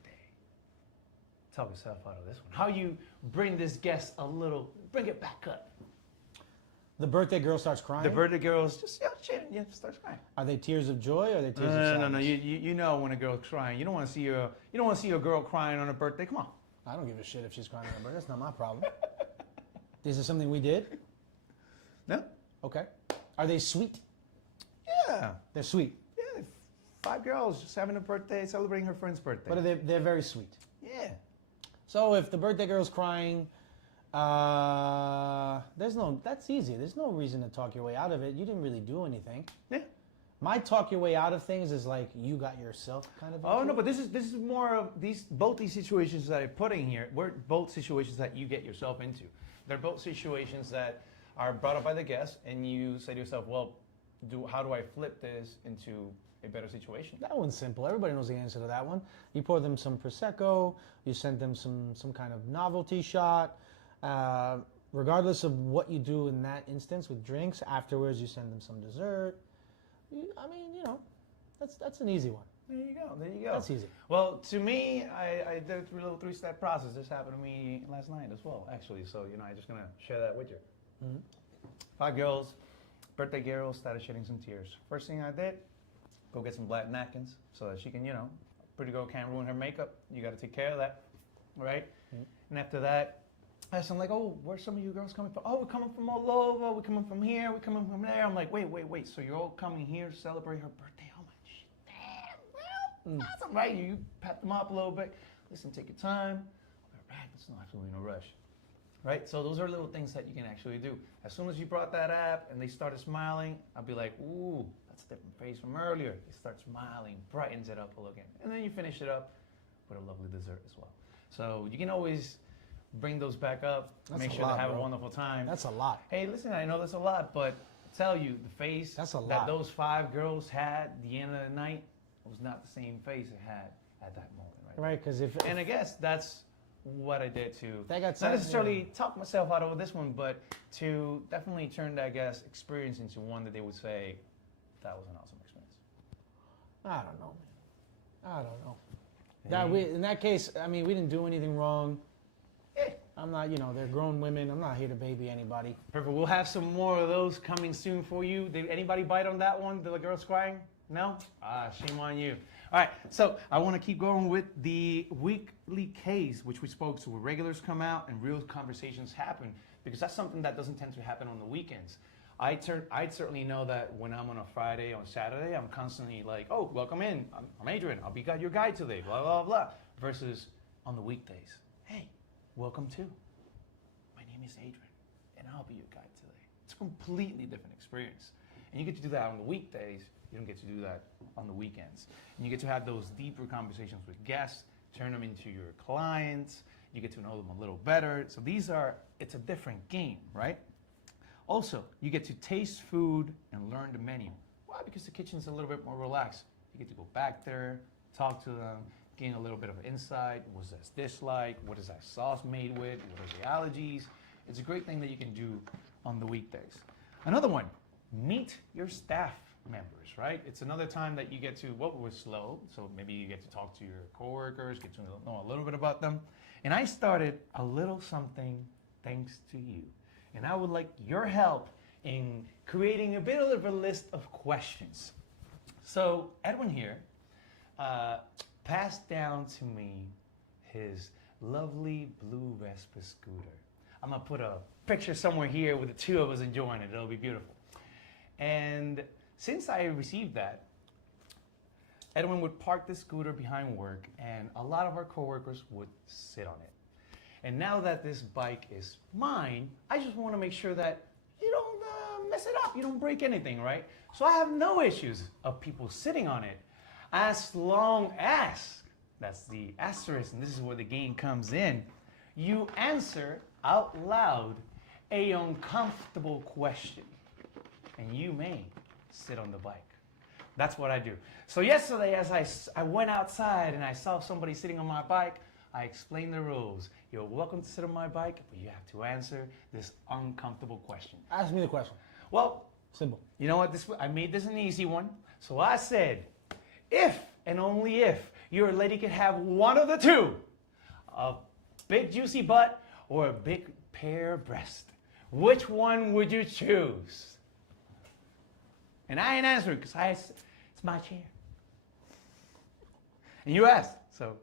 Talk yourself out of this one. How you bring this guest bring it back up. The birthday girl starts crying. The birthday girl's just, starts crying. Are they tears of joy or are they tears of sadness? No. You know when a girl's crying. You don't want to see a girl crying on her birthday. Come on. I don't give a shit if she's crying on her birthday. That's not my problem. Is this something we did? No? Okay. Are they sweet? Yeah. They're sweet. Yeah. 5 girls just having a birthday, celebrating her friend's birthday. But they're very sweet. Yeah. So if the birthday girl's crying, that's easy. There's no reason to talk your way out of it. You didn't really do anything. Yeah. My talk your way out of things is like you got yourself kind of. Oh no, but this is more of both these situations that I put in here were both situations that you get yourself into. They're both situations that are brought up by the guest, and you say to yourself, well, how do I flip this into a better situation? That one's simple. Everybody knows the answer to that one. You pour them some Prosecco. You send them some kind of novelty shot. Regardless of what you do in that instance with drinks, afterwards you send them some dessert. That's an easy one. There you go. There you go. That's easy. Well, to me, I did a little three-step process. This happened to me last night as well, actually. So, I'm just going to share that with you. Mm-hmm. 5 girls, birthday girls, started shedding some tears. First thing I did, go get some black napkins so that she can, pretty girl can't ruin her makeup. You got to take care of that, right? Mm-hmm. And after that, I asked them, like, oh, where's some of you girls coming from? Oh, we're coming from all over. We're coming from here. We're coming from there. I'm like, wait. So you're all coming here to celebrate her birthday? Oh, my shit. Damn, well, awesome, right? You pat them up a little bit. Listen, take your time. All right, there's no absolutely no rush. Right? So those are little things that you can actually do. As soon as you brought that app and they started smiling, I'll be like, ooh, that's a different face from earlier. They start smiling, brightens it up a little again. And then you finish it up with a lovely dessert as well. So you can always bring those back up, That's make a sure lot, they have bro. a wonderful time. That's a lot. Hey, listen, I know that's a lot, but tell you, the face That's a that lot. those 5 girls had at the end of the night was not the same face it had at that moment, right? Right, because if And I guess that's what I did to That got not sad, necessarily talk myself out of this one, but to definitely turn that experience into one that they would say that was an awesome experience. I don't know, man. I don't know. In that case, I mean, we didn't do anything wrong. Yeah. I'm not, they're grown women. I'm not here to baby anybody. Perfect. We'll have some more of those coming soon for you. Did anybody bite on that one? The girls crying? No? Shame on you. All right, so I want to keep going with the weekly case, which we spoke to, where regulars come out and real conversations happen, because that's something that doesn't tend to happen on the weekends. I certainly know that when I'm on a Friday, on Saturday, I'm constantly like, oh, welcome in. I'm Adrian. I'll be your guide today, blah, blah, blah. Versus on the weekdays, hey, welcome to. My name is Adrian, and I'll be your guide today. It's a completely different experience. And you get to do that on the weekdays. You don't get to do that on the weekends. And you get to have those deeper conversations with guests, turn them into your clients. You get to know them a little better. So it's a different game, right? Also, you get to taste food and learn the menu. Why? Because the kitchen's a little bit more relaxed. You get to go back there, talk to them, gain a little bit of insight. What's this dish like? What is that sauce made with? What are the allergies? It's a great thing that you can do on the weekdays. Another one, meet your staff members, right? It's another time that you get to, we're slow, so maybe you get to talk to your coworkers, get to know a little bit about them. And I started a little something thanks to you. And I would like your help in creating a bit of a list of questions. So Edwin here passed down to me his lovely blue Vespa scooter. I'm gonna put a picture somewhere here with the 2 of us enjoying it. It'll be beautiful. And since I received that, Edwin would park the scooter behind work, and a lot of our coworkers would sit on it. And now that this bike is mine, I just want to make sure that you don't mess it up, you don't break anything, right? So I have no issues of people sitting on it, as long as, that's the asterisk, and this is where the game comes in, you answer out loud a uncomfortable question, and you may sit on the bike. That's what I do. So yesterday, as I went outside and I saw somebody sitting on my bike, I explained the rules. You're welcome to sit on my bike, but you have to answer this uncomfortable question. Ask me the question. Well, Simple. you know what? I made this an easy one. So I said, if and only if your lady could have one of the 2, a big juicy butt or a big pear breast, which one would you choose? And I ain't answering because it's my chair. And you asked, so.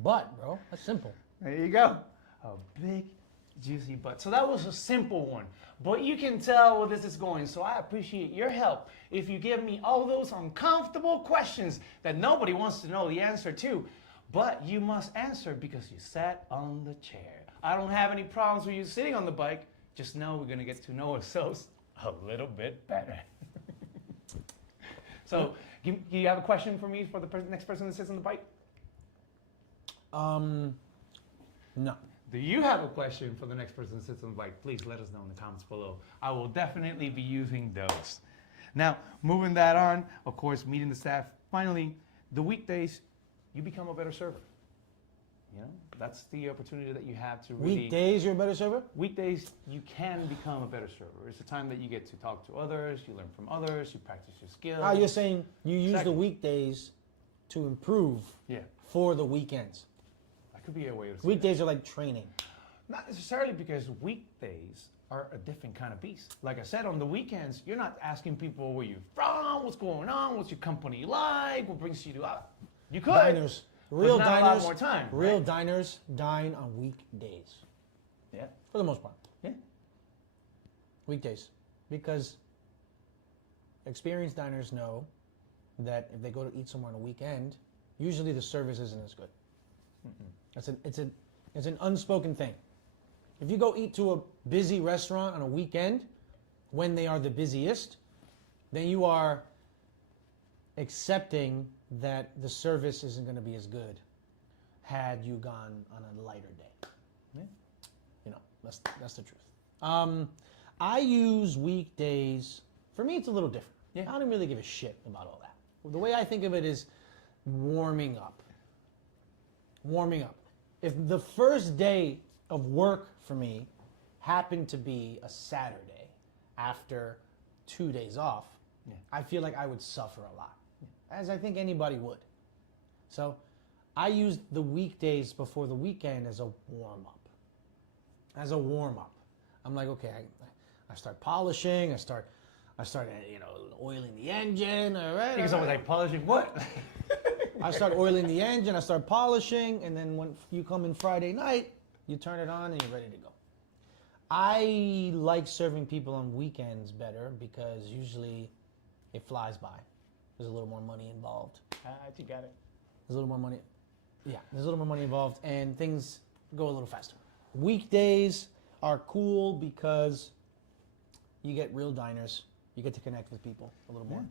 But, bro, that's simple. There you go. A big, juicy butt. So that was a simple one. But you can tell where this is going. So I appreciate your help. If you give me all those uncomfortable questions that nobody wants to know the answer to, but you must answer because you sat on the chair. I don't have any problems with you sitting on the bike. Just know we're going to get to know ourselves a little bit better. So, do you have a question for me for the next person that sits on the bike? No. Do you have a question for the next person that sits on the bike? Please let us know in the comments below. I will definitely be using those. Now, moving that on, of course, meeting the staff. Finally, the weekdays, you become a better server. You know, that's the opportunity that you have to really... Weekdays, you're a better server? Weekdays, you can become a better server. It's a time that you get to talk to others, you learn from others, you practice your skills. You're saying you use the Exactly. weekdays to improve Yeah. for the weekends. That could be a way to say Weekdays are like training. Not necessarily, because weekdays are a different kind of beast. Like I said, on the weekends, you're not asking people where you're from, what's going on, what's your company like, what brings you to out. You could. Diners. Real not diners. a lot more time. Real right? diners dine on weekdays. Yeah. For the most part. Yeah. Weekdays. Because experienced diners know that if they go to eat somewhere on a weekend, usually the service isn't as good. It's an unspoken thing. If you go eat to a busy restaurant on a weekend, when they are the busiest, then you are accepting that the service isn't going to be as good had you gone on a lighter day. Yeah. You know, that's the truth. I use weekdays. For me, it's a little different. Yeah. I don't really give a shit about all that. The way I think of it is warming up. Warming up. If the first day of work for me happened to be a Saturday after 2 days off, Yeah. I feel like I would suffer a lot, as I think anybody would. So I use the weekdays before the weekend as a warm-up. As a warm-up. I'm like, okay, I start polishing, I start oiling the engine, all right? Because I was like, polishing what? I start oiling the engine, I start polishing, and then when you come in Friday night, you turn it on and you're ready to go. I like serving people on weekends better because usually it flies by. There's a little more money involved. You got it. There's a little more money. Yeah, there's a little more money involved, and things go a little faster. Weekdays are cool because you get real diners. You get to connect with people a little more.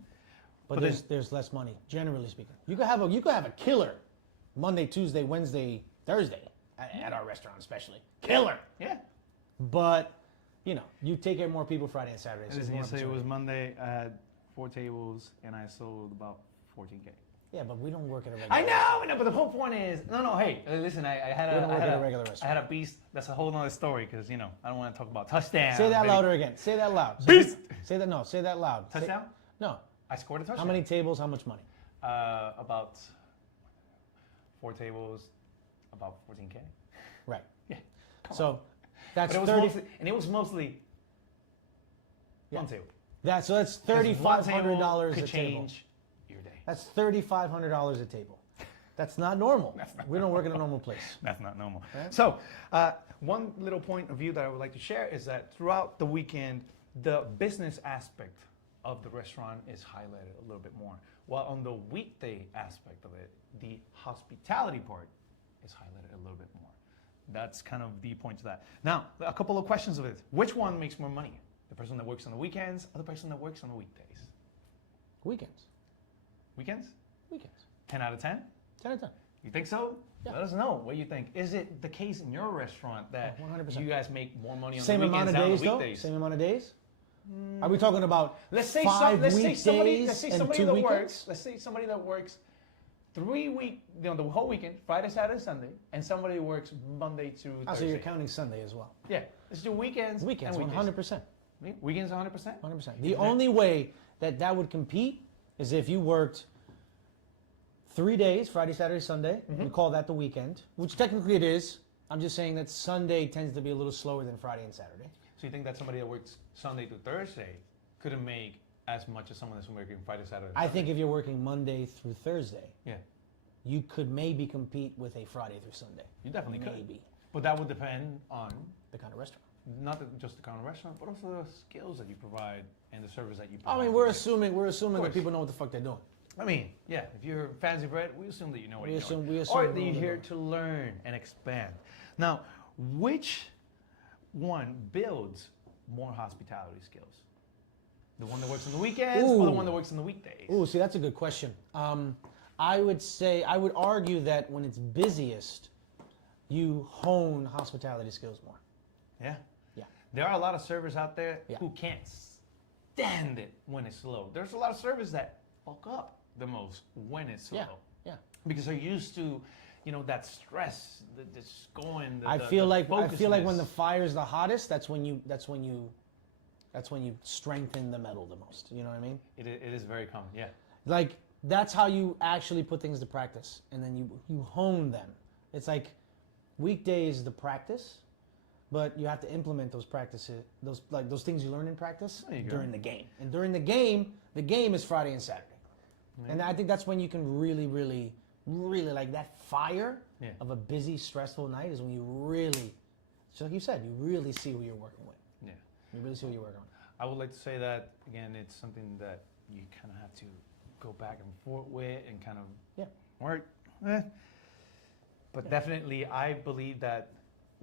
But there's less money, generally speaking. You could have a killer Monday, Tuesday, Wednesday, Thursday at our restaurant, especially killer. Yeah. But you take care of more people Friday and Saturday. So Listen, more you say it was opportunity. Monday. I had 4 tables and I sold about 14K. Yeah, but we don't work at a regular. I know, but the whole point is, hey, listen, I had We don't work at a a regular I restaurant. had a beast. That's a whole nother story because I don't want to talk about touchdowns. Say that baby. louder again. Say that loud. Beast. Say that. No. Say that loud. Touchdown? No. I scored a touchdown. How many tables? How much money? About 4 tables, about 14K. Right. Yeah. So that's But it was 30. mostly, and it was mostly Yeah. one table. That's Because $3,500 could a table. change your day. That's $3,500 a table. That's not normal. We don't work in a normal place. That's not normal. Right. So, one little point of view that I would like to share is that throughout the weekend, the business aspect of the restaurant is highlighted a little bit more. While on the weekday aspect of it, the hospitality part is highlighted a little bit more. That's kind of the point to that. Now, a couple of questions of it. Which one makes more money? The person that works on the weekends or the person that works on the weekdays? Weekends. Weekends? Weekends. 10 out of 10? 10 out of 10. You think so? Yeah. Let us know what you think. Is it the case in your restaurant that 100%. you guys make more money on Same the amount weekends of than on days, the though? weekdays? Same amount of days? Are we talking about Let's say 5 let's say weekdays somebody and that 2 weekends? works. Let's say somebody that works 3 week, the whole weekend, Friday, Saturday, Sunday, and somebody who works Monday to Oh, so Thursday. you're counting Sunday as well. Yeah, let's do weekends. Weekends, and weekdays. 100%. Weekends, 100%. 100%. The only way that would compete is if you worked 3 days, Friday, Saturday, Sunday. We call that the weekend, which technically it is. I'm just saying that Sunday tends to be a little slower than Friday and Saturday. So you think that somebody that works Sunday to Thursday couldn't make as much as someone that's working Friday, Saturday? I think if you're working Monday through Thursday, Yeah, you could maybe compete with a Friday through Sunday. you definitely could. Maybe. But that would depend on The kind of restaurant. not just the kind of restaurant, but also the skills that you provide and the service that you provide. I mean, we're assuming that course. people know what the fuck they're doing. I mean, yeah, if you're fancy bread, we assume that you know what We you're assume- doing. we assume Or we that know you're what here we're to learn and expand. Now, which one builds more hospitality skills? The one that works on the weekends or the Ooh. one that works on the weekdays? Ooh, see, that's a good question. I would argue that when it's busiest, you hone hospitality skills more. Yeah. Yeah. There are a lot of servers out there Yeah. who can't stand it when it's slow. There's a lot of servers that fuck up the most when it's slow. Yeah, yeah. Because they're used to, that stress, just going. I feel like when the fire's the hottest, that's when you strengthen the metal the most. You know what I mean? It is very common. Yeah. Like that's how you actually put things to practice, and then you hone them. It's like weekday is the practice, but you have to implement those practices, those things you learn in practice during the game. And during the game is Friday and Saturday. Right. And I think that's when you can really, really, really, like, that fire of a busy, stressful night is when you really, just like you said, you really see who you're working with. Yeah. You really see who you're working with. I would like to say that, again, it's something that you kind of have to go back and forth with and kind of work. But definitely, I believe that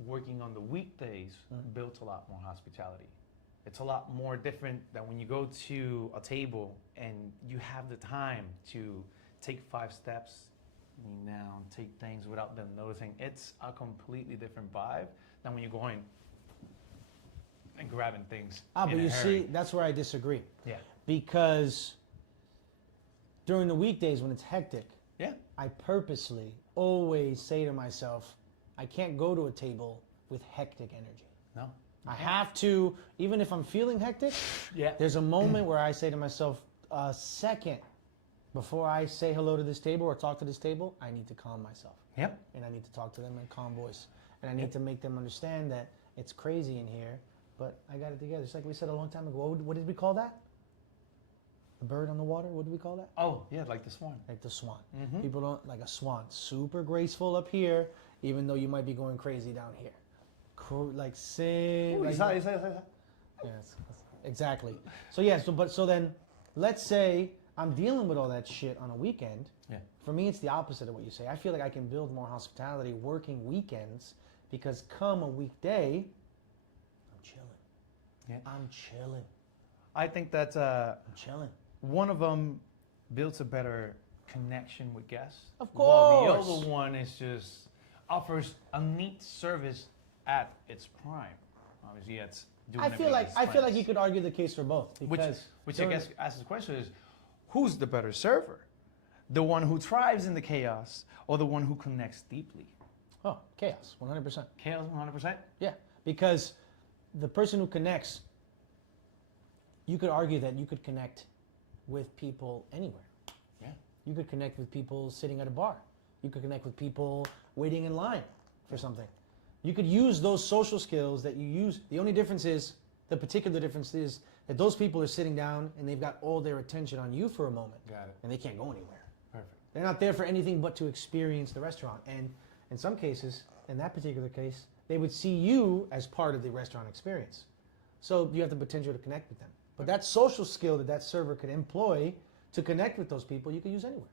working on the weekdays builds a lot more hospitality. It's a lot more different than when you go to a table and you have the time to take 5 steps, lean down, take things without them noticing. It's a completely different vibe than when you're going and grabbing things. But you see, that's where I disagree. Yeah. Because during the weekdays when it's hectic, I purposely always say to myself, I can't go to a table with hectic energy. No. I have to, even if I'm feeling hectic, there's a moment where I say to myself, a second before I say hello to this table or talk to this table, I need to calm myself. Yep. And I need to talk to them in a calm voice. And I need to make them understand that it's crazy in here, but I got it together. It's like we said a long time ago. What did we call that? The bird on the water? What do we call that? Oh, yeah, like the swan. Like the swan. People don't, like a swan. Super graceful up here, even though you might be going crazy down here. Like sing. Like, yes, exactly. So then, let's say I'm dealing with all that shit on a weekend. Yeah. For me, it's the opposite of what you say. I feel like I can build more hospitality working weekends because come a weekday, I'm chilling. Yeah. I'm chilling. I think that's I'm chilling. one of them builds a better connection with guests. Of While the course. other one is just offers a neat service at its prime. Obviously, it's doing I feel like everything you could argue the case for both. Because which I guess asks the question is, who's the better server? The one who thrives in the chaos or the one who connects deeply? Oh, chaos, 100%. Chaos 100%? Yeah, because the person who connects, you could argue that you could connect with people anywhere. Yeah. You could connect with people sitting at a bar. You could connect with people waiting in line for something. You could use those social skills that you use. The only difference is, the particular difference is that those people are sitting down and they've got all their attention on you for a moment. Got it. And they can't go anywhere. Perfect. They're not there for anything but to experience the restaurant. And in some cases, in that particular case, they would see you as part of the restaurant experience. So you have the potential to connect with them. But that social skill that server could employ to connect with those people, you can use anywhere.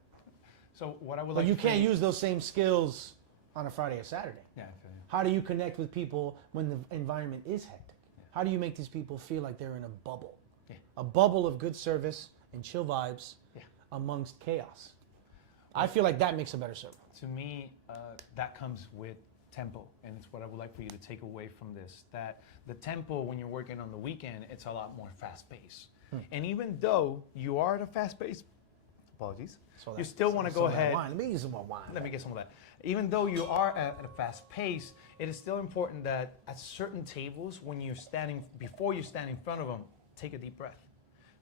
So what I would But like you to can't say- use those same skills on a Friday or Saturday. Yeah, I feel you. How do you connect with people when the environment is hectic? How do you make these people feel like they're in a bubble? Yeah. A bubble of good service and chill vibes amongst chaos. I feel like that makes a better server. To me, that comes with tempo, and it's what I would like for you to take away from this. That the tempo, when you're working on the weekend, it's a lot more fast-paced. And even though you are at a fast-paced, apologies, you still want to go ahead. Let me use some more wine. Let me get some of that. Even though you are at a fast pace, it is still important that at certain tables, when you're standing, before you stand in front of them, take a deep breath.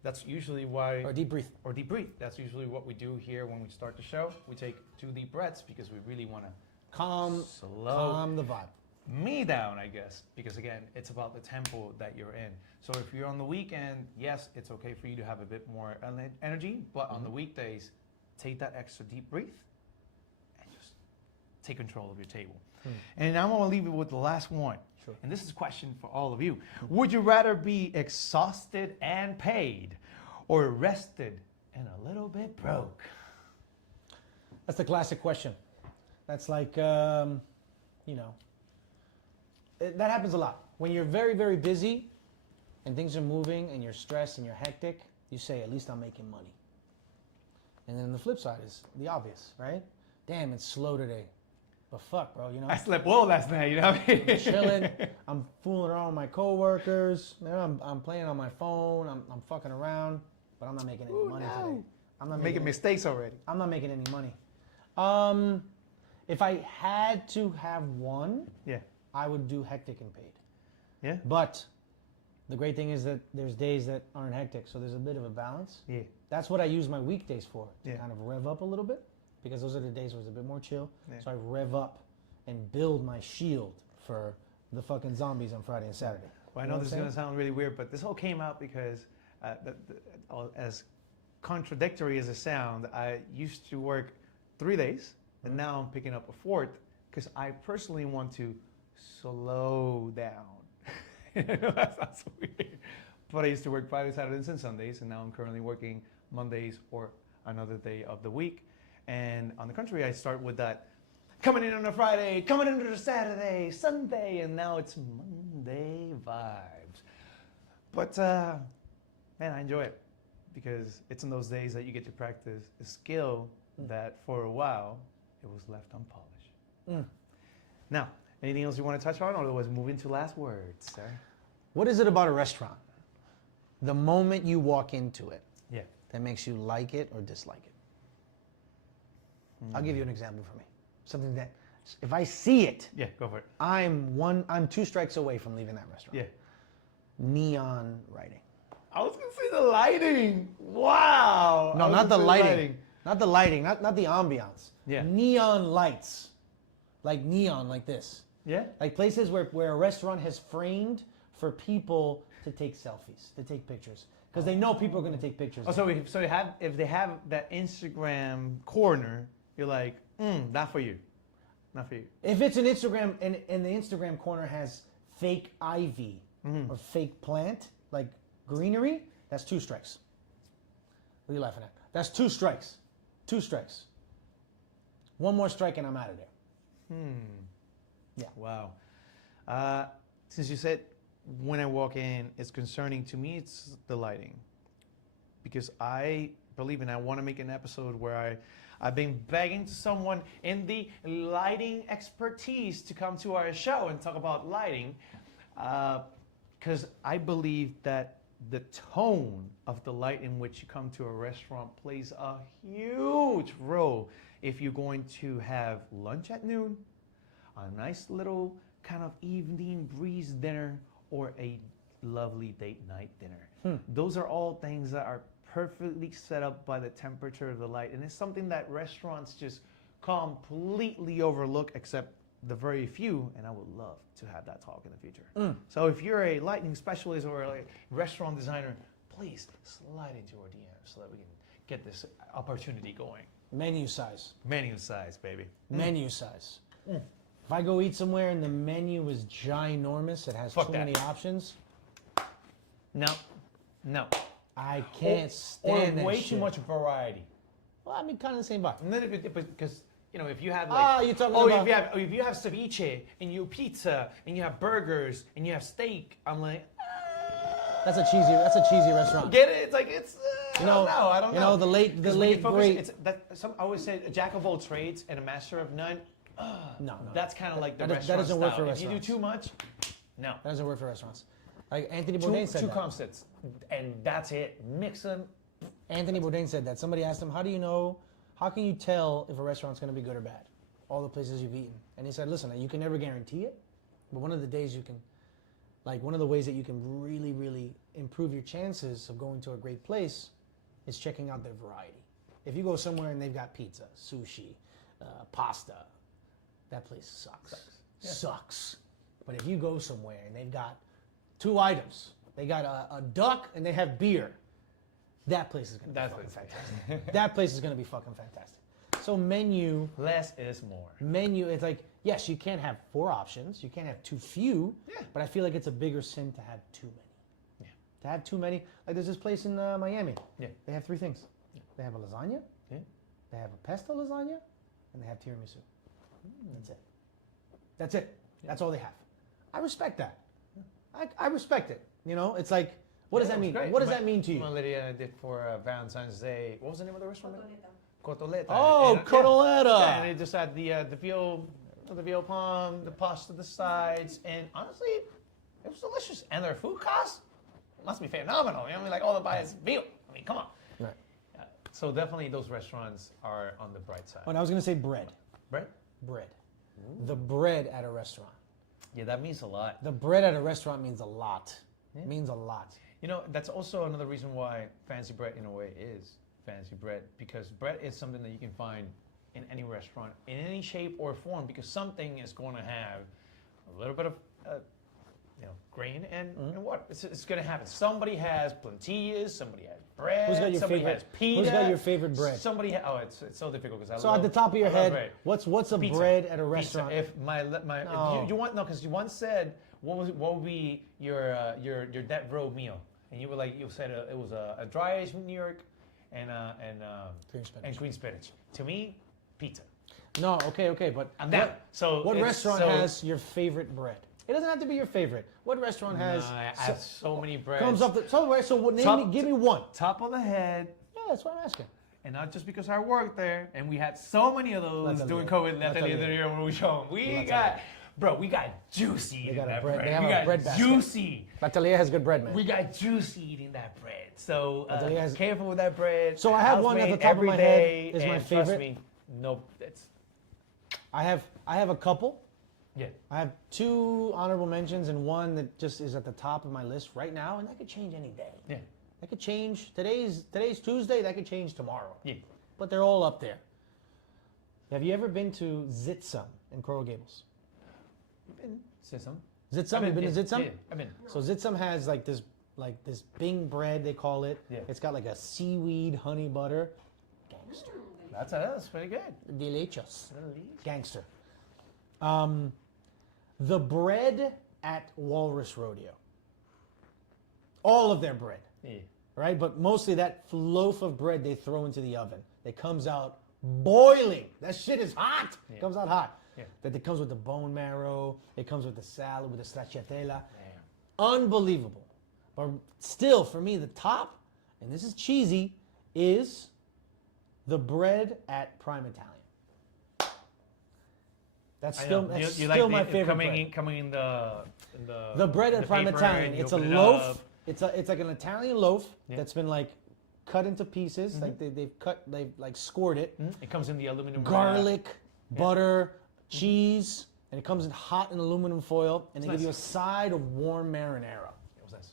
That's usually why... Or deep breathe. Or deep breathe. That's usually what we do here when we start the show. We take 2 deep breaths because we really want to Calm the vibe. me down, I guess, because again, it's about the tempo that you're in. So if you're on the weekend, yes, it's okay for you to have a bit more energy, but on the weekdays, take that extra deep breath and just take control of your table. And I'm going to leave it with the last one. Sure. And this is a question for all of you. Would you rather be exhausted and paid or rested and a little bit broke? That's the classic question. That's like, that happens a lot. When you're very, very busy and things are moving and you're stressed and you're hectic, you say, at least I'm making money. And then the flip side is the obvious, right? Damn, it's slow today. But fuck, bro, I slept well last night, you know what I mean? I'm chilling. I'm fooling around with my coworkers. I'm playing on my phone. I'm fucking around. But I'm not making any money today. I'm not making mistakes already. I'm not making any money. If I had to have one, I would do hectic and paid. Yeah. But the great thing is that there's days that aren't hectic, so there's a bit of a balance. Yeah. That's what I use my weekdays for, to Yeah. kind of rev up a little bit, because those are the days where it's a bit more chill. Yeah. So I rev up and build my shield for the fucking zombies on Friday and Saturday. Well, I You know what this is I'm going to sound really weird, but this all came out because, as contradictory as it sounds, I used to work 3 days, and now I'm picking up a fourth because I personally want to slow down. That sounds weird. But I used to work Fridays, Saturdays, and Sundays, and now I'm currently working Mondays or another day of the week. And on the contrary, I start with that coming in on a Friday, coming into a Saturday, Sunday, and now it's Monday vibes. But man, I enjoy it because it's in those days that you get to practice a skill that for a while it was left unpolished. Now, anything else you want to touch on, or otherwise move into last words, sir? What is it about a restaurant, the moment you walk into it, Yeah. that makes you like it or dislike it? I'll give you an example for me. Something that, if I see it, Yeah, go for it. I'm 2 strikes away from leaving that restaurant. Yeah. Neon writing. I was gonna say the lighting. Wow. No, I was not the gonna say lighting. Not the lighting, not the ambiance. Yeah. Neon lights. Like neon, like this. Yeah. Like places where a restaurant has framed for people to take selfies, to take pictures. Because they know people are going to take pictures. Oh, so if they have that Instagram corner, you're like, not for you. Not for you. If it's an Instagram and the Instagram corner has fake ivy or fake plant, like greenery, that's 2 strikes. What are you laughing at? That's 2 strikes. 2 strikes. 1 more strike and I'm out of there. Yeah. Wow. Since you said when I walk in, it's concerning to me, it's the lighting. Because I believe, and I want to make an episode where I've been begging to someone in the lighting expertise to come to our show and talk about lighting. Because I believe that the tone of the light in which you come to a restaurant plays a huge role. If you're going to have lunch at noon, a nice little kind of evening breeze dinner, or a lovely date night dinner. Those are all things that are perfectly set up by the temperature of the light. And it's something that restaurants just completely overlook, except the very few, and I would love to have that talk in the future. So if you're a lighting specialist or a restaurant designer, please slide into our DM so that we can get this opportunity going. Menu size. Menu size, baby. Menu size. If I go eat somewhere and the menu is ginormous, it has Fuck too that. many options, No. I can't stand that way shit. too much variety. Well, I mean, kind of the same vibe. And then because if you have like You're talking about... if you have ceviche and you have pizza and you have burgers and you have steak, I'm like, That's a cheesy restaurant. get it? It's like I don't know. You know, the late great... I always say a jack of all trades and a master of none. No. That's kind of like the that restaurant doesn't work style. for If you do restaurants. too much, no. That doesn't work for restaurants. Like Anthony Bourdain said Two that. concepts, and that's it. Mix them. Anthony Bourdain said that. Somebody asked him, how can you tell if a restaurant's going to be good or bad? All the places you've eaten. And he said, listen, you can never guarantee it, but one of the ways that you can really, really improve your chances of going to a great place is checking out their variety. If you go somewhere and they've got pizza, sushi, pasta, that place sucks. Sucks. But if you go somewhere and they've got 2 items, they got a duck and they have beer, that place is going to be fucking fantastic. That place is going to be fucking fantastic. So menu, Less is more. it's like, yes, you can't have 4 options. You can't have too few. Yeah. But I feel like it's a bigger sin to have too many. Yeah. To have too many. Like there's this place in Miami. Yeah. They have 3 things. Yeah. They have a lasagna. Yeah. They have a pesto lasagna. And they have tiramisu. That's it. That's all they have. I respect that. I respect it. You know, it's like, what does that mean? Great. What does that mean to you? My lady did for Valentine's Day. What was the name of the restaurant? Cotoleta. Oh, And, Cotoleta. Yeah, and they just had the veal palm, the pasta to the sides, and honestly, it was delicious. And their food cost must be phenomenal. You know what I mean? Like all the buy is veal. I mean, come on. Right. So definitely those restaurants are on the bright side. Oh, and I was going to say bread. Bread? Bread. The bread at a restaurant. Yeah, that means a lot. The bread at a restaurant means a lot. It means a lot. You know, that's also another reason why fancy bread, in a way, is fancy bread, because bread is something that you can find in any restaurant, in any shape or form, because something is going to have a little bit of, grain and what? It's going to happen. Somebody has plantillas, somebody has bread, Who's got your somebody favorite? has pita. Who's got your favorite bread? Somebody it's so difficult because I So love at the top of your I love head, bread. what's a Pizza. bread at a Pizza. restaurant? If you want because you once said what would be your death row meal, and you were like you said it was a dry aged New York and green spinach. To me, pizza. No, okay, but I'm down. what restaurant has your favorite bread? It doesn't have to be your favorite. What restaurant has? I have so many breads. Comes up. Give me one. Top of the head. Yeah, that's what I'm asking. And not just because I worked there, and we had so many of those during COVID. When we show them, we got juicy eating that bread. They have We a got bread basket. juicy. L'Atelier has good bread, man. We got juicy eating that bread. So L'Atelier has- careful with that bread. So I have one at the top of my head is my favorite. Trust me, no, it's I have a couple. yeah. I have 2 honorable mentions and one that just is at the top of my list right now, and that could change any day. Yeah. That could change. Today's Tuesday. That could change tomorrow. Yeah. But they're all up there. Have you ever been to Zitsum in Coral Gables? Sisam. Zitsum? You been to Zitsum? Yeah, I've been. So Zitsum has like this Bing bread, they call it. Yeah. It's got like a seaweed honey butter. Gangster. That's pretty good. Delicious. Gangster. The bread at Walrus Rodeo. All of their bread. Yeah. Right? But mostly that loaf of bread they throw into the oven. It comes out boiling. That shit is hot. Yeah. It comes out hot. Yeah. That it comes with the bone marrow. It comes with the salad, with the stracciatella. Unbelievable. But still, for me, the top, and this is cheesy, is the bread at Prime Italian. That's still my favorite bread. Coming in The bread at Prime paper, Italian. and you It's a open it loaf. up. It's like an Italian loaf Yeah. that's been like cut into pieces. Like they've like scored it. It comes in the aluminum wrap. Garlic, butter, cheese, and it comes in hot in aluminum foil. And they It's give you a nice. side of warm marinara. It was nice.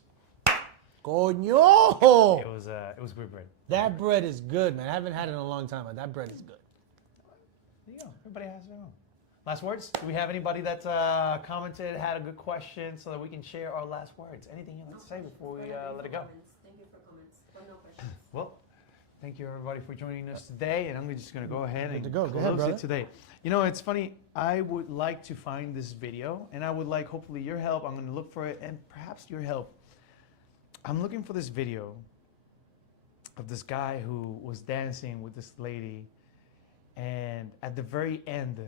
Coño! It was good bread. That bread is good, man. I haven't had it in a long time, but that bread is good. There you go. Everybody has their own. Last words? Do we have anybody that commented, had a good question, so that we can share our last words? Anything you want to say before we let it go? Thank you for comments. But no questions. Well, thank you everybody for joining us today, and I'm just going to go ahead and to go. Go close ahead, brother. it today. You know, it's funny. I would like to find this video, and I would like hopefully your help. I'm going to look for it, and perhaps your help. I'm looking for this video of this guy who was dancing with this lady, and at the very end,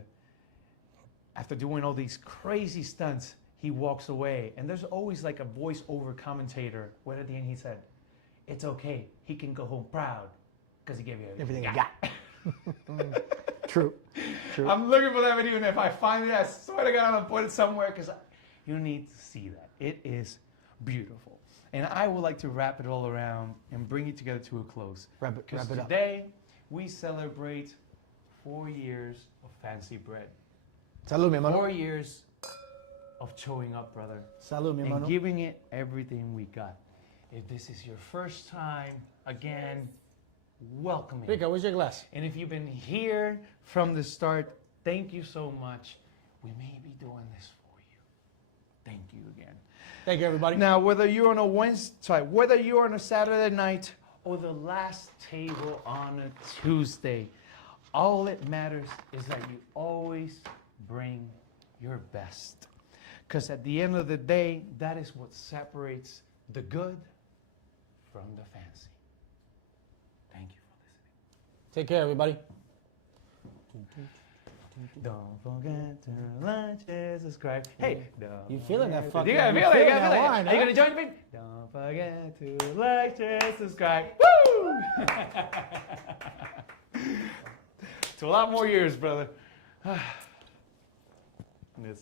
after doing all these crazy stunts, he walks away. And there's always like a voice-over commentator where at the end he said, "It's okay, he can go home proud because he gave you everything he got." True. I'm looking for that video, and if I find it, I swear to God, I'm going to put it somewhere because you need to see that. It is beautiful. And I would like to wrap it all around and bring it together to a close. Wrap it up. Today, we celebrate 4 years of fancy bread. Salud, mi hermano. 4 years of showing up, brother. Salud, mi And hermano. giving it everything we got. If this is your first time, again, welcome. Rika, where's your glass? And if you've been here from the start, thank you so much. We may be doing this for you. Thank you again. Thank you, everybody. Now, whether you're on a Wednesday, whether you're on a Saturday night or the last table on a Tuesday, all that matters is that you always bring your best. Because at the end of the day, that is what separates the good from the fancy. Thank you for listening. Take care, everybody. Don't forget to like and subscribe. Hey, You feeling that fucking? You gotta you feel it. You feeling gotta that feel it. wine, Are you huh? gonna join me? Don't forget to like, share, subscribe. Woo! To a lot more years, brother. This.